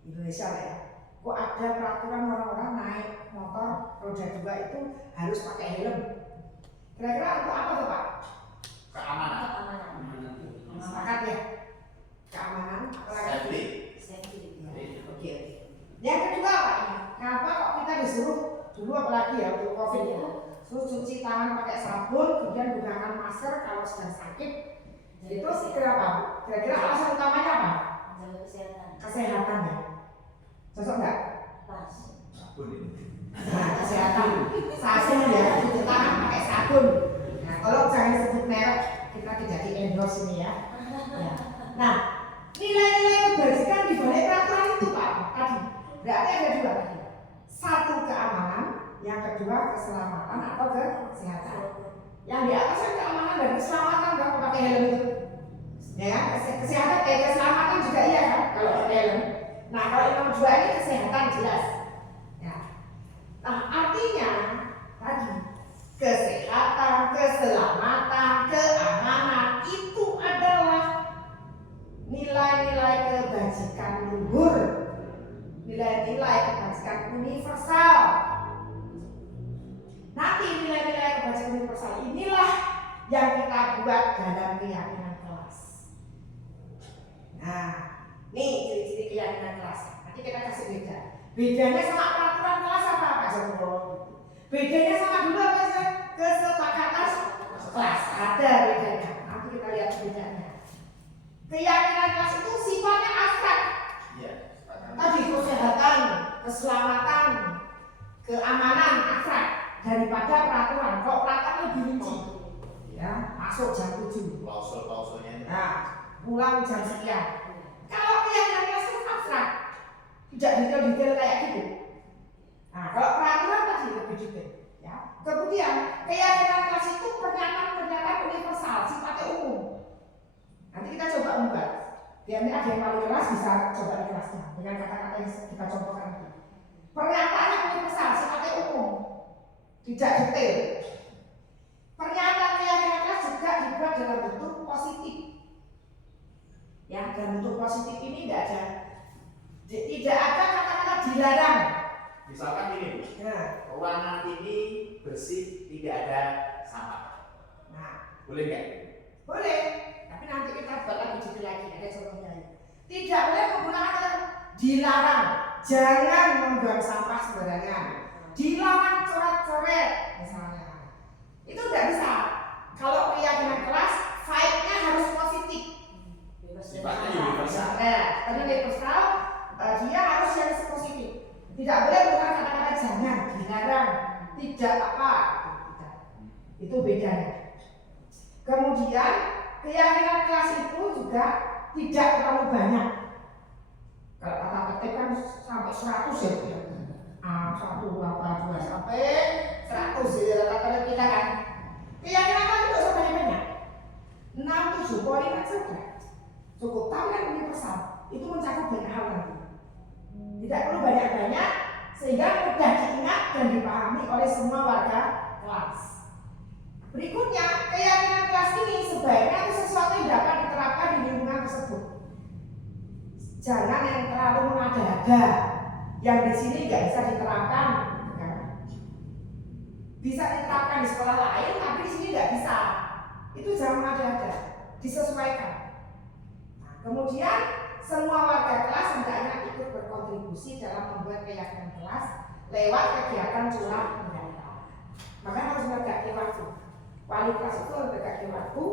Indonesia lah ya, kok ada peraturan orang-orang naik motor roda 2 itu harus pakai helm? Kira-kira untuk apa tuh Pak? Keamanan. Sepakat ya? Keamanan, apalagi? Safety. Oke. Yang kedua Pak, kenapa kok kita disuruh dulu apalagi ya untuk COVID itu suruh cuci tangan pakai sabun, kemudian gunakan masker kalau sedang sakit. Itu kenapa? Kira-kira alasan utamanya apa? Jaga kesehatan. Kesehatan ya. Cocok nggak? Pas. Sabun ini. Nah, kesehatan. Sabun ya, cuci tangan pakai sabun. Nah, kalau jangan sebut merek, kita tidak di endorse ini ya. Ya. Nah, nilai-nilai kebajikan di balik peraturan itu Pak tadi. Berarti ada dua tadi. Satu keamanan, yang kedua keselamatan atau kesehatan. Yang di atas kan keamanan dan keselamatan kalau pakai helm itu. Ya kan? Kesehatan keselamatan juga iya kan kalau pakai helm. Nah, kalau yang nomor 2 ini kesehatan jelas. Ya. Nah, artinya tadi kesehatan, keselamatan, keamanan itu adalah nilai-nilai kebajikan luhur, nilai-nilai kebajikan universal. Nanti nilai-nilai kebajikan universal inilah yang kita buat dalam keyakinan kelas. Nah, nih ciri-ciri keyakinan kelas. Nanti kita kasih beda. Bedanya sama peraturan kelas apa Pak Joko? Bedanya sama dulu apa sih? Kesepakatan kelas. Ada bedanya. Nanti kita lihat bedanya. Keyakinan kelas itu sifatnya abstrak. Iya. Tadi kesehatan, keselamatan, keamanan abstrak daripada peraturan. Kalau peraturan lebih rinci. Ya, masuk jam 7. Klausul-klausulnya itu. Nah, pulang jam sekian. Kalau keyakinan kelas itu abstrak, tidak detail-detail kayak gitu. Nah, kalau peraturan tadi lebih detail. Ya. Kemudian keyakinan kelas itu pernyataan-pernyataan universal, sifatnya umum. Nanti kita coba membuat. Biar ada yang paling kelas bisa coba di kelasnya dengan kata-kata yang kita contohkan nanti. Pernyataannya universal, sifatnya umum, tidak detail. Pernyataan keyakinan kelas juga dibuat dalam bentuk positif. Ya, dalam bentuk positif ini tidak ada kata-kata dilarang. Misalkan ini, Nah, ruangan ini bersih, tidak ada sampah. nah, Boleh nggak? boleh. Tapi nanti kita buat lagi detail lagi, ada contohnya. Tidak boleh menggunakan kata dilarang. Jangan membuang sampah sembarangan. Dilarang coret-coret, misalnya. Itu tidak bisa. Kalau keyakinan kelas, vibe-nya harus positif. Sifatnya universal. Karena universal, dia harus yang positif. Tidak boleh menggunakan kata-kata jangan, dilarang, tidak apa, tidak. Itu bedanya. Kemudian keyakinan kelas itu juga tidak terlalu banyak. Kalau kata ketik kan sampai 100 ya. Satu apa dua sampai 100 ya kata kita kan. Keyakinan kan itu sebanyak-banyak. 6-7 poin kan sudah cukup. Tapi kan universal itu mencakup banyak hal nanti. Tidak perlu banyak-banyak sehingga mudah diingat dan dipahami oleh semua warga kelas. Berikutnya, keyakinan kelas ini sebaiknya itu sesuatu yang dapat diterapkan di lingkungan tersebut. Jangan yang terlalu mengada-ada, yang di sini nggak bisa diterapkan. Bisa diterapkan di sekolah lain, tapi di sini nggak bisa. Itu jangan mengada-ada, disesuaikan. Nah, kemudian semua warga kelas hendaknya ikut berkontribusi dalam membuat keyakinan kelas lewat kegiatan curah mendadak. Maka harus mendekati waktu. Wali kelas itu mendekati waktu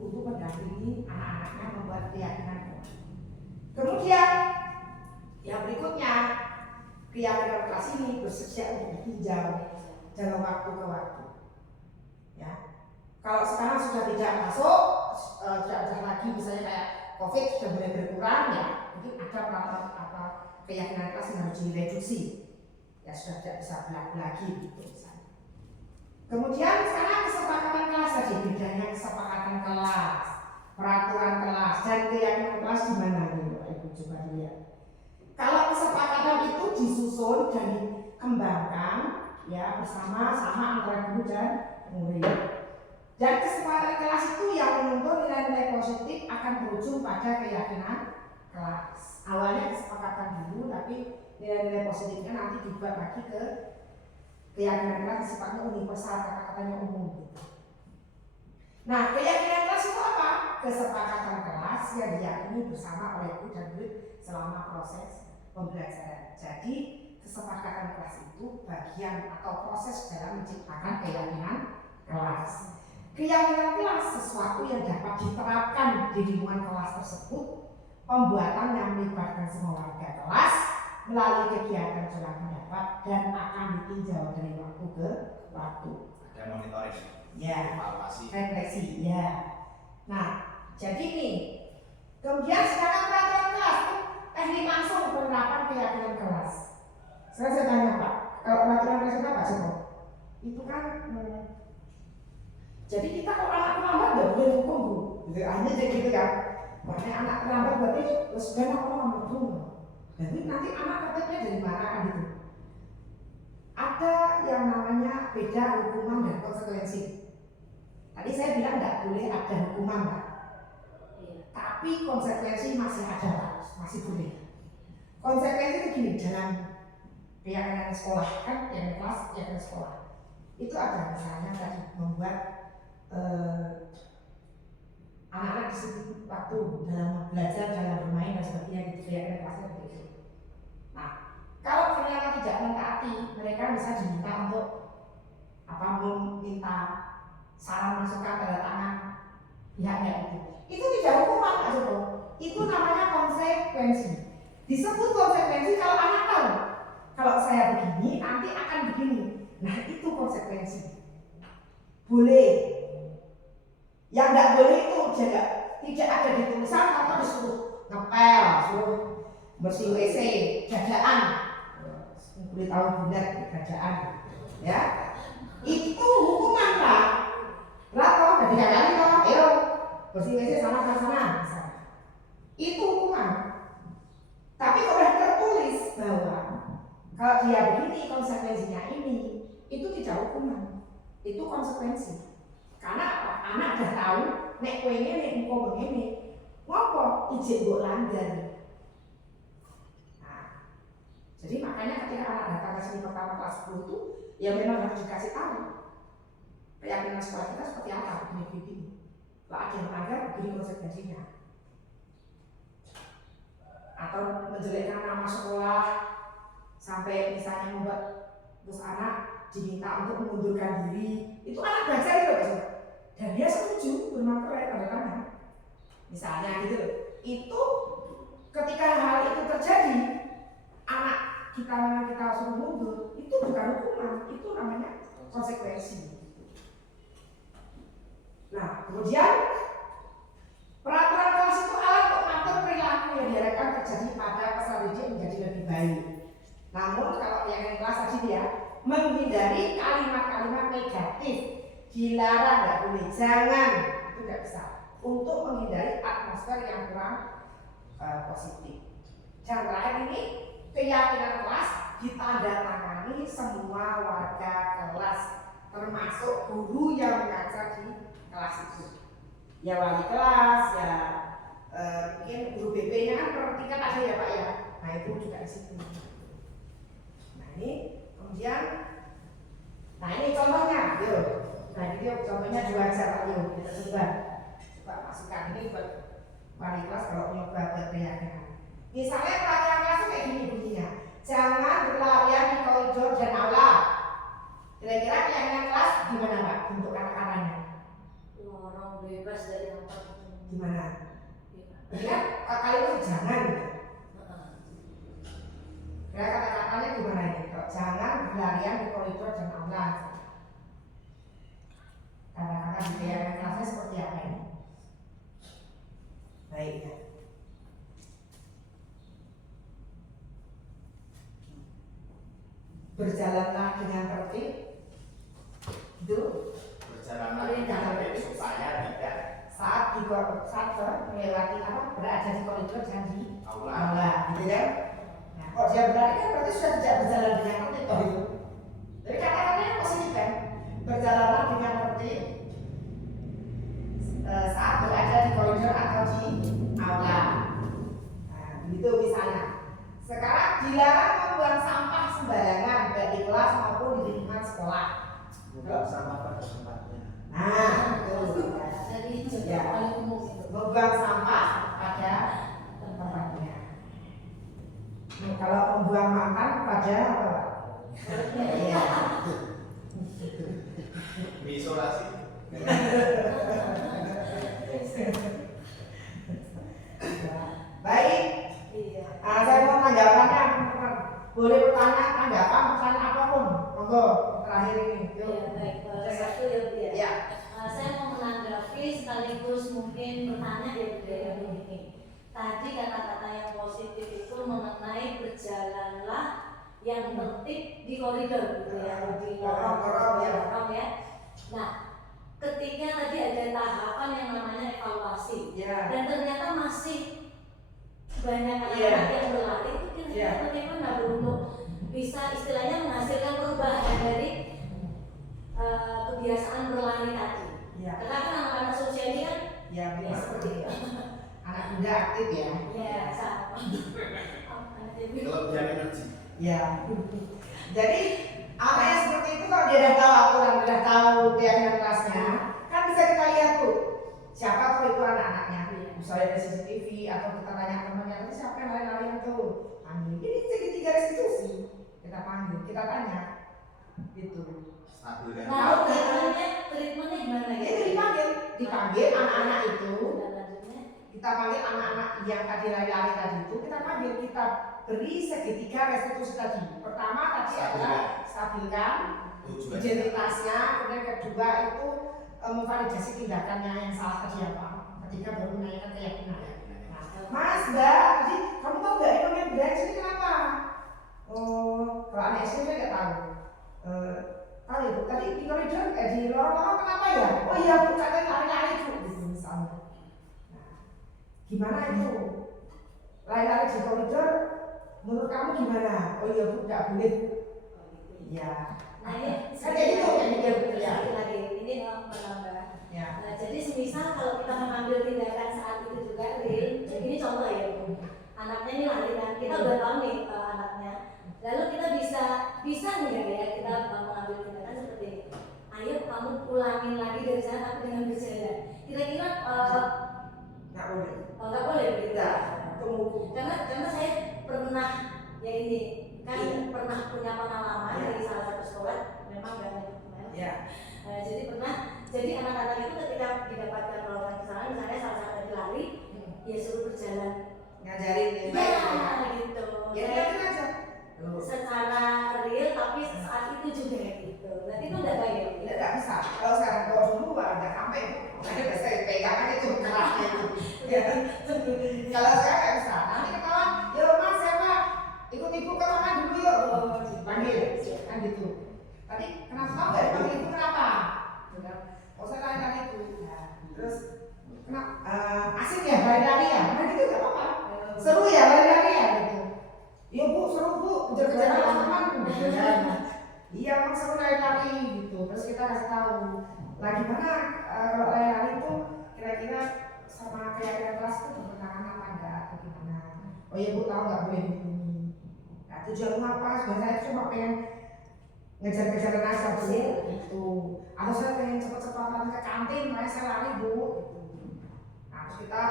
untuk mendampingi anak-anaknya membuat keyakinan kelas. Kemudian yang berikutnya, keyakinan kelas ini bersedia untuk ditinjau dalam waktu ke waktu. Ya, kalau sekarang sudah tidak masuk, sudah lagi misalnya kayak COVID sudah mulai berkurang ya, mungkin ada peraturan keyakinan kelas yang harus direduksi. Ya sudah tidak bisa berlaku lagi gitu misalnya. Kemudian sekarang kesepakatan kelas tadi, bedanya kesepakatan kelas, peraturan kelas dan keyakinan kelas di mana nih Bapak Ibu coba lihat. Kalau kesepakatan itu disusun dan dikembangkan ya bersama-sama antara guru dan murid. Dan kesepakatan kelas itu yang menuntut nilai-nilai positif akan berujung pada keyakinan kelas. Awalnya kesepakatan dulu, tapi nilai-nilai positifnya nanti dibuat lagi ke keyakinan kelas sifatnya universal, kata-katanya umum. Nah, keyakinan kelas itu apa? Kesepakatan kelas yang diyakini bersama oleh guru dan murid selama proses pembelajaran. Jadi, kesepakatan kelas itu bagian atau proses dalam menciptakan keyakinan kelas. Keyakinan kelas sesuatu yang dapat diterapkan di lingkungan kelas tersebut, pembuatan yang melibatkan semua warga kelas melalui kegiatan curah pendapat dan akan ditinjau dari waktu ke waktu. Ada monitoring, ya, evaluasi, refleksi, ya. Nah, jadi ini. Kemudian sekarang peraturan kelas itu teknik langsung penerapan keyakinan kelas. Saya tanya Pak, kalau peraturan kelas itu apa sih Pak? Itu kan jadi kita kalau anak terlambat nggak boleh hukum Bu. Hanya jadi gitu kan. Makanya anak terlambat berarti sudah aku nomor dulu. Jadi nanti anak tertibnya dari mana kan gitu. Ada yang namanya beda hukuman dan konsekuensi. Tadi saya bilang nggak boleh ada hukuman Pak. Tapi konsekuensi masih ada Pak, masih boleh. Konsekuensi itu gini, dalam keyakinan sekolah kan, yang kelas, keyakinan sekolah itu ada misalnya tadi membuat anak-anak disiplin waktu dalam belajar, dalam bermain dan sebagainya gitu, keyakinan kelasnya begitu. Nah, kalau ternyata tidak mentaati, mereka bisa diminta untuk meminta saran masukan tanda tangan pihaknya itu. Itu tidak hukuman Pak Joko. Itu namanya konsekuensi. Disebut konsekuensi kalau anak tahu kalau saya begini nanti akan begini. Nah itu konsekuensi. Boleh. Yang nggak boleh itu tidak ada di tulisan atau disuruh ngepel, suruh bersih WC, jajaan, kulit tahu bulat, jajaan, ya. Itu hukuman Pak. Lato dari kalian toh, ayo bersih WC sana. Itu hukuman. Tapi kalau sudah tertulis bahwa kalau dia begini konsekuensinya ini, itu tidak hukuman, itu konsekuensi. Karena apa? Anak sudah tahu nek kowe ngene, engko begini. Ngopo ijek mbok langgar. Nah, jadi makanya ketika anak datang ke sini pertama kelas 10 itu, ya memang harus dikasih tahu keyakinan sekolah kita seperti apa, begini. Kalau ada yang melanggar, begini konsekuensinya. Atau menjelekkan nama sekolah sampai misalnya membuat terus anak diminta untuk mengundurkan diri, itu anak baca itu Pak. Dan dia setuju bermaterai tanda tangan. Misalnya gitu, itu ketika hal itu terjadi, anak kita suruh mundur, itu bukan hukuman, itu namanya konsekuensi. Nah Nah, kemudian peraturan kelas itu alat untuk mengatur perilaku yang diharapkan terjadi pada peserta didik menjadi lebih baik. Namun kalau yang kelas tadi ya, menghindari kalimat-kalimat negatif, dilarang, nggak boleh, jangan, itu nggak bisa. Untuk menghindari atmosfer yang kurang positif. Dan terakhir ini keyakinan kelas ditandatangani semua warga kelas, termasuk guru yang mengajar di kelas itu. Ya wali kelas, ya mungkin guru BP-nya kan per tingkat ada ya Pak ya. Nah itu juga di situ. Nah ini kemudian, nah ini contohnya, yuk. Nah ini contohnya dua aja Pak, yuk kita coba masukkan ini buat wali kelas kalau nyoba buat keyakinan. Misalnya peraturan kelas itu kayak gini bunyinya, jangan berlarian di koridor dan aula. Kira-kira keyakinan kelas gimana Pak bentuk kata-katanya? Lorong bebas dari tempat. Gimana? Ya, kalimat jangan gitu. Ya kata-katanya gimana ini? Kalau jangan berlarian di koridor dan aula. Kata-kata di keyakinan kelasnya seperti apa ini? Baik ya. Berjalanlah dengan tertib. Itu Berjalanlah dengan tertib supaya tidak saat melewati apa berada di koridor dan di aula. aula, gitu kan? Nah, kalau dia berlari kan berarti sudah tidak berjalan dengan tertib toh itu. Jadi kata-katanya positif kan? Berjalanlah dengan tertib saat berada di koridor atau di aula. Nah, gitu misalnya. Sekarang dilarang membuang sampah sembarangan baik di kelas maupun di lingkungan sekolah. Bukan sama pada tempatnya. Nah, itu. Jadi itu Ya. paling umum itu. Membuang sampah pada tempatnya. Nah, kalau membuang makan pada apa? Iya. Isolasi. Baik. Iya. Saya mau tanggapannya, teman-teman. Boleh bertanya, tanggapan, pertanyaan apapun. Monggo, terakhir ini. Iya, Yuk. baik. Satu ya Bu ya. Ya. Saya mau menanggapi sekaligus mungkin bertanya ya Bu ya begini. Tadi kata-kata yang positif itu mengenai berjalanlah yang tertib di koridor gitu ya, di Lorong-lorong ya. lorong ya. Nah, ketika tadi ada tahapan yang namanya evaluasi Ya. dan ternyata masih banyak Iya. anak-anak yang berlari itu Iya. kira-kira bagaimana Bu untuk bisa istilahnya menghasilkan perubahan dari kebiasaan berlari tadi. Ya. Karena kan anak-anak sosial ini kan Ya, ya memang. seperti itu. Anak muda aktif ya. Ya, sama. Anak ibu. Kelebihan energi. Ya. Jadi anak yang seperti itu kalau dia udah tahu aturan, udah tahu keyakinan kelasnya, kan bisa kita lihat tuh siapa tuh itu anak-anaknya. Misalnya dari CCTV atau kita tanya temannya, itu siapa yang lari-larian tuh? Panggil. Ini jadi 3 restitusi. Kita panggil, kita tanya. Gitu. Stabil kan. Nah, treatmentnya gimana ya? Itu dipanggil anak-anak itu. Dan lanjutnya, Kita panggil anak-anak yang tadi lari-lari tadi itu, kita panggil, kita beri segitiga restitusi tadi. Pertama tadi adalah stabilkan Tujuan. identitasnya, kemudian kedua itu memvalidasi tindakannya yang salah tadi apa. Ketiga baru menaikkan keyakinan. Nah, Mas, Mbak, tadi kamu tahu nggak ini yang branch ini kenapa? Oh, kalau anak SD saya nggak tahu. Tahu ya Bu, tadi di koridor di lorong-lorong kenapa ya? Oh iya Bu, katanya lari-lari Bu, gitu misalnya. Gimana itu? Lari-lari di koridor, menurut kamu gimana? Oh iya Bu, tidak boleh. Iya. nah ini Kan kayak gitu, kayak gitu ya. sekali lagi ini menambah. Ya. Nah, jadi semisal kalau kita mengambil tindakan saat itu juga real, ini contoh ya Bu. Anaknya ini lari kan, kita udah tahu nih anaknya. Lalu kita bisa nggak ya kita mengambil tindakan seperti ini. Ayo kamu ulangin lagi dari sana tapi dengan berjalan. Kira-kira Nggak boleh. nggak boleh begitu. Nggak. Tunggu. Karena saya pernah ya ini kan pernah punya pengalaman Iya. dari salah satu sekolah memang nggak ada dokumen. Ya. Jadi pernah jadi anak-anak itu ketika didapatkan melakukan kesalahan misalnya salah satu tadi lari ya suruh berjalan Ngajarin yang ya baik. gitu. Ya Saya lihatin aja. secara real tapi saat itu juga gitu. Berarti itu udah baik. Tidak bisa. Kalau sekarang kalau dulu nggak sampai. tadi kenapa tahu nggak dipanggil ibu kenapa? Oh saya lari-lari itu. Nah, terus kenapa? Asik ya lari-lari ya? Nah gitu nggak apa-apa. Seru ya lari-lari ya gitu. Iya bu, seru bu, kejar-kejar teman-teman. Iya emang seru lari-lari gitu. Terus kita kasih tahu lagi mana kalau lari-lari itu kira-kira sama keyakinan kelas itu bertentangan apa enggak atau gimana? Oh iya bu tahu nggak boleh begini. Nah tujuanmu apa? Sebenarnya saya cuma pengen ngejar-ngejaran aja bu gitu. Atau saya pengen cepet-cepetan ke kantin, makanya saya lari bu gitu. Nah terus kita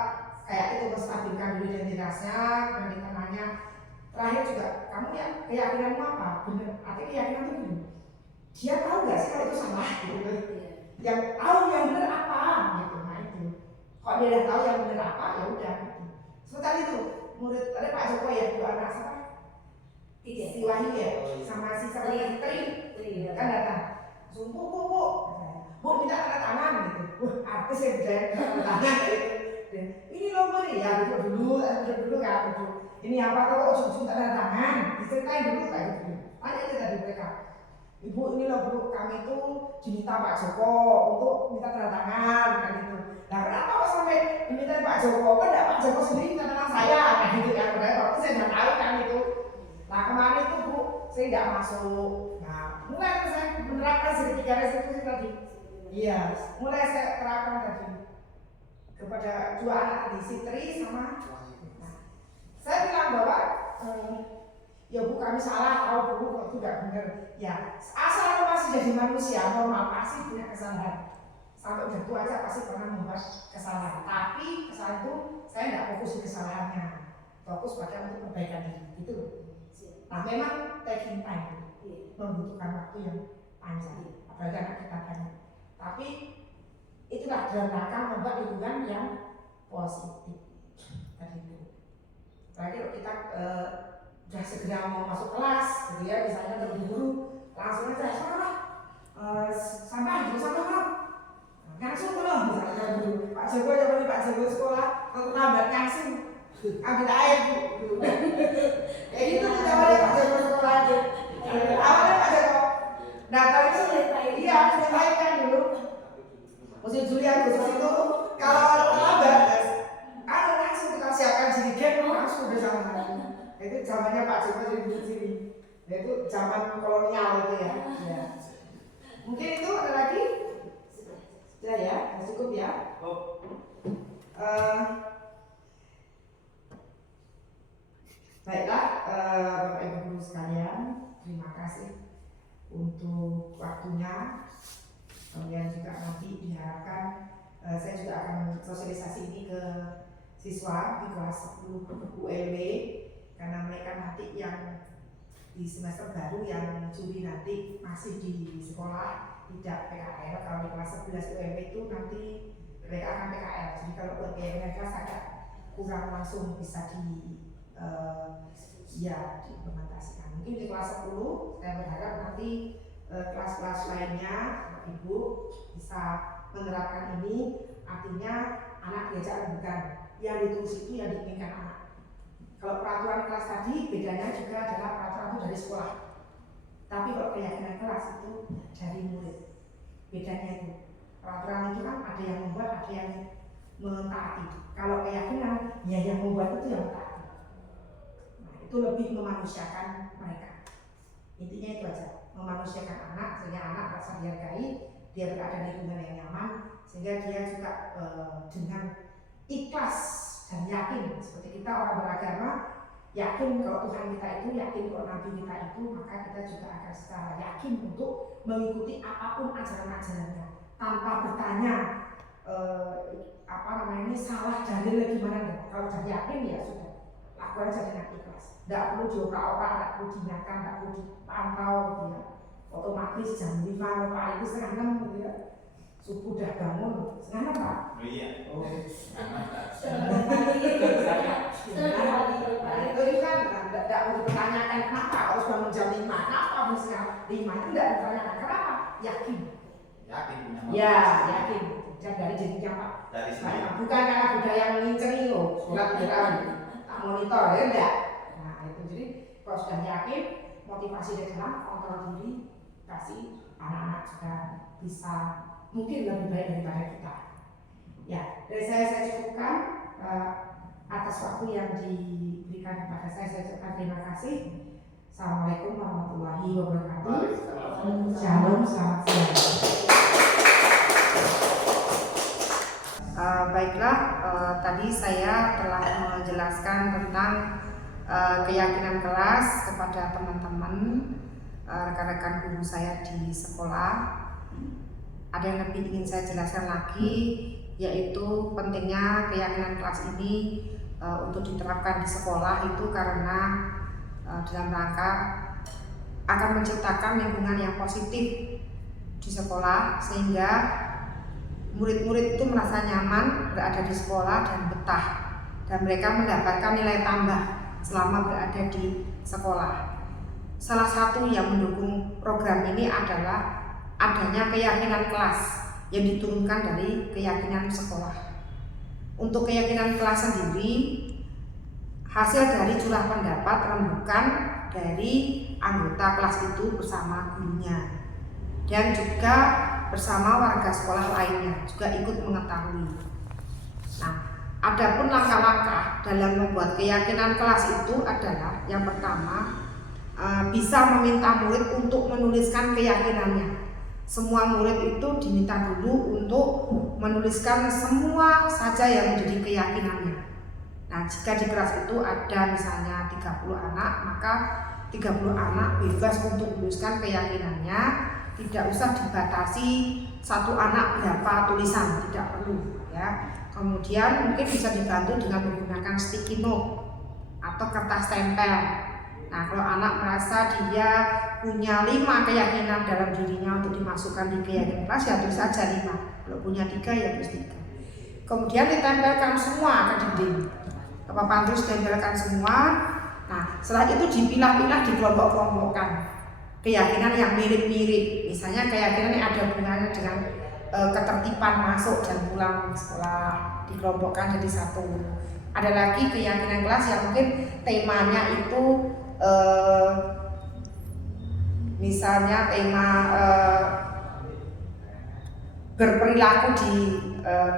kayak itu menstabilkan dulu identitasnya, kemudian kita nanya terakhir juga, kamu ya keyakinanmu apa? Bener, artinya keyakinan itu gini. Dia tahu nggak sih kalau itu salah gitu. Yang tahu yang benar apa gitu. Nah itu. Kalau dia udah tahu yang benar apa ya udah gitu. Sebentar itu murid ada Pak Joko ya dua anak siapa? Si Wahyu ya sama si Tri kan datang. Langsung bu minta tanda tangan gitu. Wah artis ya budaya tanda tangan gitu. Ini loh bu ya duduk dulu kan duduk. Ini apa kalau ujung tanda tangan diceritain dulu kayak gitu. Tanya itu tadi mereka. Ibu ini loh bu, kami itu diminta Pak Joko untuk minta tanda tangan kan gitu. Nah kenapa kok sampai diminta Pak Joko? Kan enggak Pak Joko sendiri minta tangan saya kan gitu kan. Padahal waktu saya nggak tahu kan itu. Nah kemarin itu bu, saya nggak masuk. Nah mulai saya menerapkan segitiga restitusi tadi. Iya, mulai saya terapkan tadi kepada dua anak tadi, si Tri sama. Nah, saya bilang bahwa ya bu kami salah, tahu bu kok itu nggak benar. Ya asal aku masih jadi manusia normal pasti punya kesalahan. Sampai udah tua aja pasti pernah membuat kesalahan. Tapi kesalahan itu saya nggak fokus di kesalahannya, fokus pada untuk perbaikan diri gitu. Nah memang taking time, membutuhkan waktu yang panjang, apalagi anak kita banyak. Tapi itulah dalam rangka membuat lingkungan yang positif tadi itu. Apalagi kalau kita sudah segera mau masuk kelas, gitu ya, misalnya terburu-buru, langsung aja sampai langsung belum misalnya dulu Pak Joko zaman Pak Joko sekolah terlambat langsung ambil air bu. Kayak gitu kita awalnya Pak Joko sekolah aja. Awalnya Pak Joko datang itu iya ceritain kan dulu. Musim Juli Agustus itu kalau terlambat kan langsung kita siapkan jirigen langsung udah sama. Itu zamannya Pak Joko jadi di sini. Itu zaman kolonial itu ya. Ya. Mungkin itu ada lagi? Sudah ya, cukup ya. Baiklah, Bapak Ibu Guru sekalian, terima kasih untuk waktunya. Kemudian juga nanti diharapkan saya juga akan sosialisasi ini ke siswa di kelas 10 ULW karena mereka nanti yang di semester baru yang Juli nanti masih di sekolah tidak PKL. Kalau di kelas 11 UMW itu nanti mereka akan PKL. Jadi kalau buat keyakinan kelas agak kurang langsung bisa diimplementasikan. Mungkin di kelas 10 saya berharap nanti kelas-kelas lainnya Ibu bisa menerapkan ini. Artinya anak diajak rebutan yang ditulis itu yang diinginkan anak. Kalau peraturan kelas tadi bedanya juga adalah peraturan itu dari sekolah. Tapi kalau keyakinan kelas itu dari murid. Bedanya itu. Peraturan itu kan ada yang membuat, ada yang mentaati. Kalau keyakinan, ya yang membuat itu yang mentaati. Nah, itu lebih memanusiakan mereka. Intinya itu aja. Memanusiakan anak sehingga anak merasa dihargai, dia berada di lingkungan yang nyaman, sehingga dia juga dengan ikhlas dan yakin seperti kita orang beragama yakin kalau Tuhan kita itu, yakin kalau Nabi kita itu, maka kita juga akan secara yakin untuk mengikuti apapun ajaran-ajarannya tanpa bertanya ini salah dalilnya gimana. Kalau sudah yakin ya sudah lakukan aja dengan ikhlas, tidak perlu diorak-orak, tidak perlu diingatkan, tidak perlu dipantau gitu ya. Otomatis jam 5 Pak itu setengah 6 gitu ya, subuh udah bangun setengah 6 Pak. Oh iya. Oh. Itu kan tidak mau dipertanyakan kenapa harus bangun jam 5, kenapa harus jam 5 itu tidak dipertanyakan kenapa, yakin punya ya yakin dan dari dirinya Pak dari sini bukan karena budaya menginceng loh surat berkali tak monitor ya enggak. Nah itu jadi kalau sudah yakin motivasi dari dalam kontrol diri edukasi, anak-anak juga bisa mungkin lebih baik daripada kita. Ya, dari saya cukupkan atas waktu yang diberikan kepada saya ucapkan terima kasih. Assalamualaikum warahmatullahi wabarakatuh. Shalom, selamat siang. Baiklah, tadi saya telah menjelaskan tentang keyakinan kelas kepada teman-teman, rekan-rekan guru saya di sekolah. Ada yang lebih ingin saya jelaskan lagi, yaitu pentingnya keyakinan kelas ini untuk diterapkan di sekolah itu karena dalam rangka akan menciptakan lingkungan yang positif di sekolah sehingga murid-murid itu merasa nyaman berada di sekolah dan betah dan mereka mendapatkan nilai tambah selama berada di sekolah. Salah satu yang mendukung program ini adalah adanya keyakinan kelas yang diturunkan dari keyakinan sekolah. Untuk keyakinan kelas sendiri hasil dari curah pendapat rembukan dari anggota kelas itu bersama gurunya dan juga bersama warga sekolah lainnya juga ikut mengetahui. Nah, adapun langkah-langkah dalam membuat keyakinan kelas itu adalah yang pertama bisa meminta murid untuk menuliskan keyakinannya. Semua murid itu diminta dulu untuk menuliskan semua saja yang menjadi keyakinannya. Nah, jika di kelas itu ada misalnya 30 anak, maka 30 anak bebas untuk menuliskan keyakinannya, tidak usah dibatasi satu anak berapa tulisan, tidak perlu ya. Kemudian mungkin bisa dibantu dengan menggunakan sticky note atau kertas tempel. Nah, kalau anak merasa dia punya 5 keyakinan dalam dirinya untuk dimasukkan di keyakinan kelas, ya tulis saja 5. Kalau punya 3 ya tulis 3. Kemudian ditempelkan semua ke dinding. Papan terus tempelkan semua. Nah, setelah itu dipilah-pilah, dikelompok-kelompokkan keyakinan yang mirip-mirip. Misalnya keyakinan yang ada hubungannya dengan ketertiban masuk dan pulang sekolah, dikelompokkan jadi satu. Ada lagi keyakinan kelas yang mungkin temanya itu misalnya tema berperilaku di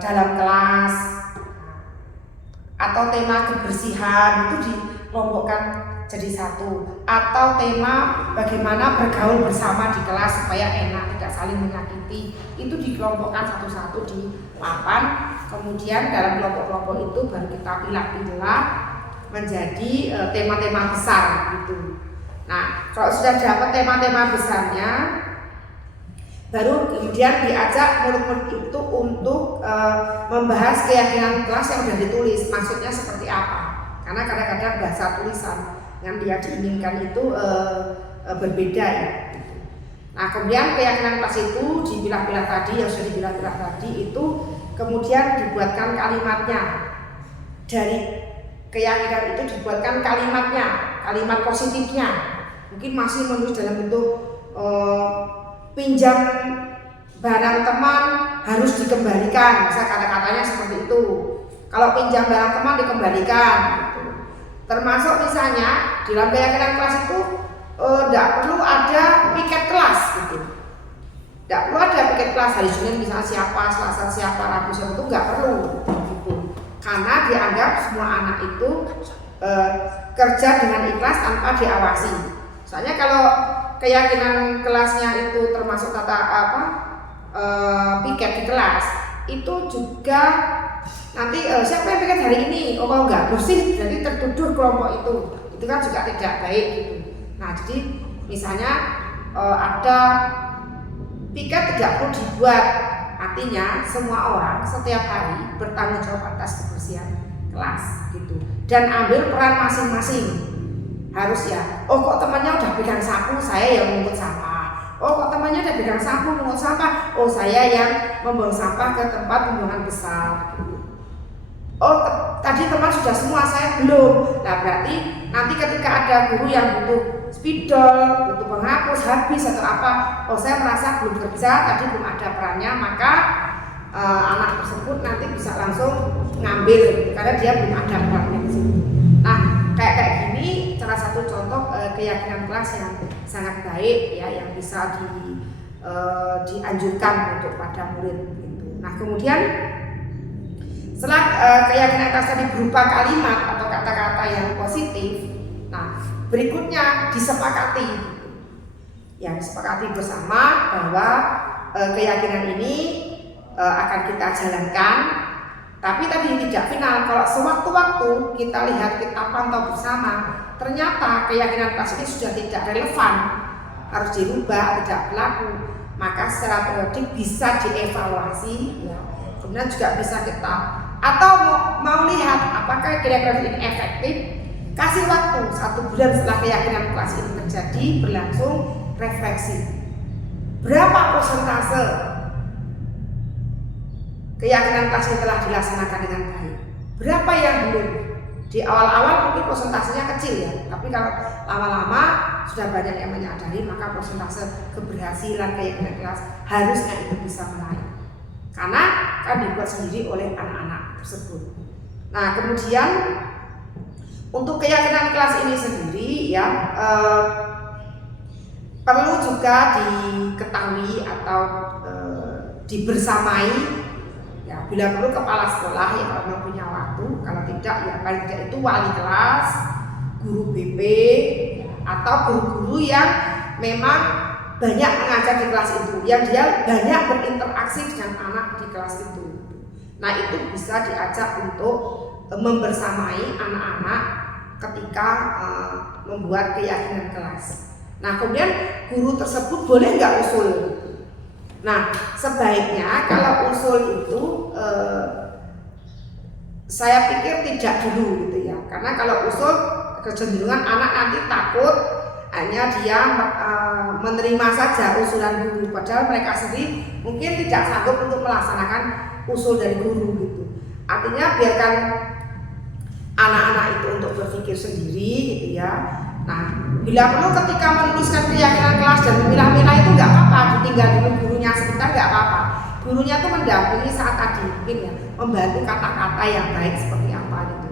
dalam kelas atau tema kebersihan, itu dikelompokkan jadi satu, atau tema bagaimana bergaul bersama di kelas supaya enak, tidak saling menyakiti, itu dikelompokkan satu-satu di papan. Kemudian dalam kelompok-kelompok itu baru kita pilah-pilah menjadi tema-tema besar gitu. Nah, kalau sudah dapat tema-tema besarnya, baru kemudian diajak murid-murid itu untuk membahas keyakinan kelas yang sudah ditulis, maksudnya seperti apa. Karena kadang-kadang bahasa tulisan yang dia diinginkan itu berbeda ya. Nah, kemudian keyakinan kelas itu dipilah-pilah tadi, yang sudah dipilah-pilah tadi itu kemudian dibuatkan kalimatnya. Dari keyakinan itu dibuatkan kalimatnya, kalimat positifnya. Mungkin masih menulis dalam bentuk pinjam barang teman harus dikembalikan, bisa kata-katanya seperti itu. Kalau pinjam barang teman dikembalikan gitu. Termasuk misalnya di dalam keyakinan kelas itu tidak perlu ada piket kelas gitu. Tidak perlu ada piket kelas hari Senin misalnya siapa, Selasa siapa, Rabu siapa, itu nggak perlu gitu. Karena dianggap semua anak itu kerja dengan ikhlas tanpa diawasi. Soalnya kalau keyakinan kelasnya itu termasuk piket di kelas, itu juga nanti siapa yang piket hari ini, kalau nggak bersih jadi tertuduh kelompok itu kan juga tidak baik gitu. Nah, jadi misalnya ada piket tidak perlu dibuat, artinya semua orang setiap hari bertanggung jawab atas kebersihan kelas gitu dan ambil peran masing-masing. Harus ya, oh kok temannya udah pegang sapu, saya yang mengut sampah. Oh kok temannya udah pegang sapu mengut sampah, oh saya yang membuang sampah ke tempat pembuangan besar gitu. Oh tadi teman sudah semua, saya belum. Nah berarti nanti ketika ada guru yang butuh spidol, butuh penghapus, habis atau apa, oh saya merasa belum kerja, tadi belum ada perannya, maka anak tersebut nanti bisa langsung ngambil karena dia belum ada perannya di situ. Nah kayak gini salah satu contoh keyakinan kelas yang sangat baik ya, yang bisa dianjurkan untuk pada murid gitu. Nah kemudian setelah keyakinan kelas tadi berupa kalimat atau kata-kata yang positif, nah berikutnya disepakati gitu. Ya disepakati bersama bahwa keyakinan ini akan kita jalankan, tapi tadi tidak final. Kalau sewaktu-waktu kita lihat, kita pantau bersama, ternyata keyakinan kelas ini sudah tidak relevan, harus dirubah, tidak berlaku, maka secara periodik bisa dievaluasi ya. Kemudian juga bisa kita atau mau lihat apakah keyakinan ini efektif, kasih waktu 1 bulan setelah keyakinan kelas ini terjadi, berlangsung refleksi. Berapa persentase keyakinan kelas ini telah dilaksanakan dengan baik? Berapa yang belum? Di awal-awal mungkin persentasenya kecil ya, tapi kalau lama-lama sudah banyak yang menyadari, maka persentase keberhasilan keyakinan kelas harusnya itu bisa menaik. Karena kan dibuat sendiri oleh anak-anak tersebut. Nah kemudian untuk keyakinan kelas ini sendiri ya perlu juga diketahui atau dibersamai ya, bila perlu kepala sekolah ya kalau memang punya waktu, kalau tidak ya paling tidak itu wali kelas, guru BP atau guru-guru yang memang banyak mengajar di kelas itu, yang dia banyak berinteraksi dengan anak di kelas itu. Nah itu bisa diajak untuk membersamai anak-anak ketika membuat keyakinan kelas. Nah kemudian guru tersebut boleh nggak usul? Nah sebaiknya kalau usul itu saya pikir tidak dulu gitu ya, karena kalau usul kecenderungan anak nanti takut hanya dia menerima saja usulan guru, padahal mereka sendiri mungkin tidak sanggup untuk melaksanakan usul dari guru gitu. Artinya biarkan anak-anak itu untuk berpikir sendiri gitu ya. Nah bila perlu ketika menuliskan keyakinan kelas dan memilah-milah itu nggak apa-apa, ditinggal dulu gurunya sebentar, nggak apa-apa. Gurunya tuh mendampingi saat tadi mungkin ya, membantu kata-kata yang baik seperti apa gitu.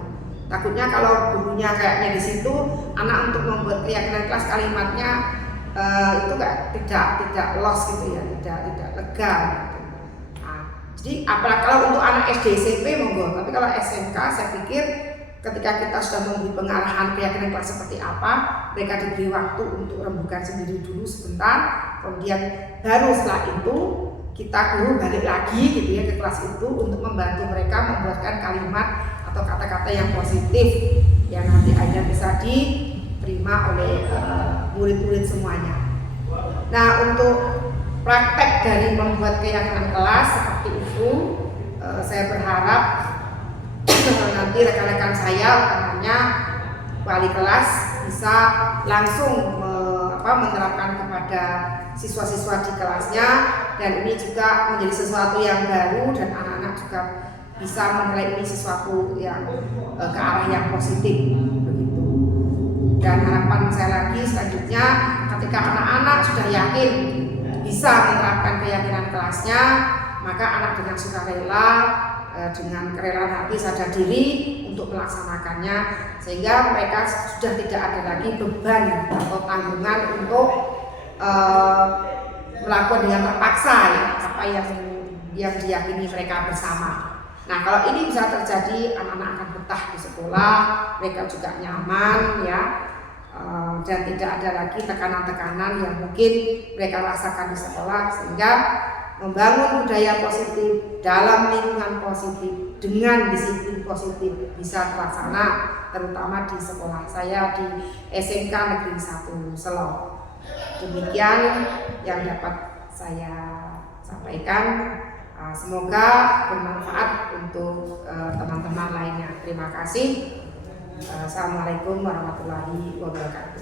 Takutnya kalau gurunya kayaknya di situ, anak untuk membuat keyakinan kelas kalimatnya itu tidak loss gitu ya, tidak lega gitu. Nah, jadi apalagi kalau untuk anak SD SMP monggo, tapi kalau SMK saya pikir ketika kita sudah memberi pengarahan keyakinan kelas seperti apa, mereka diberi waktu untuk rembukan sendiri dulu sebentar, kemudian baru setelah itu kita guru balik lagi gitu ya ke kelas itu untuk membantu mereka membuatkan kalimat atau kata-kata yang positif yang nanti akhirnya bisa diterima oleh murid-murid semuanya. Nah untuk praktek dari membuat keyakinan kelas seperti itu, saya berharap nanti rekan-rekan saya, utamanya wali kelas, bisa langsung menerapkan kepada siswa-siswa di kelasnya, dan ini juga menjadi sesuatu yang baru dan anak-anak juga bisa menilai ini sesuatu yang ke arah yang positif begitu. Dan harapan saya lagi selanjutnya, ketika anak-anak sudah yakin bisa menerapkan keyakinan kelasnya, maka anak dengan sukarela, dengan kerelaan hati sadar diri untuk melaksanakannya, sehingga mereka sudah tidak ada lagi beban atau tanggungan untuk melakukan dengan terpaksa ya apa yang diyakini mereka bersama. Nah kalau ini bisa terjadi, anak-anak akan betah di sekolah, mereka juga nyaman ya, dan tidak ada lagi tekanan-tekanan yang mungkin mereka rasakan di sekolah, sehingga membangun budaya positif dalam lingkungan positif dengan disiplin positif bisa terlaksana, terutama di sekolah saya di SMK Negeri 1 Selong. Demikian yang dapat saya sampaikan. Semoga bermanfaat untuk teman-teman lainnya. Terima kasih. Assalamualaikum warahmatullahi wabarakatuh.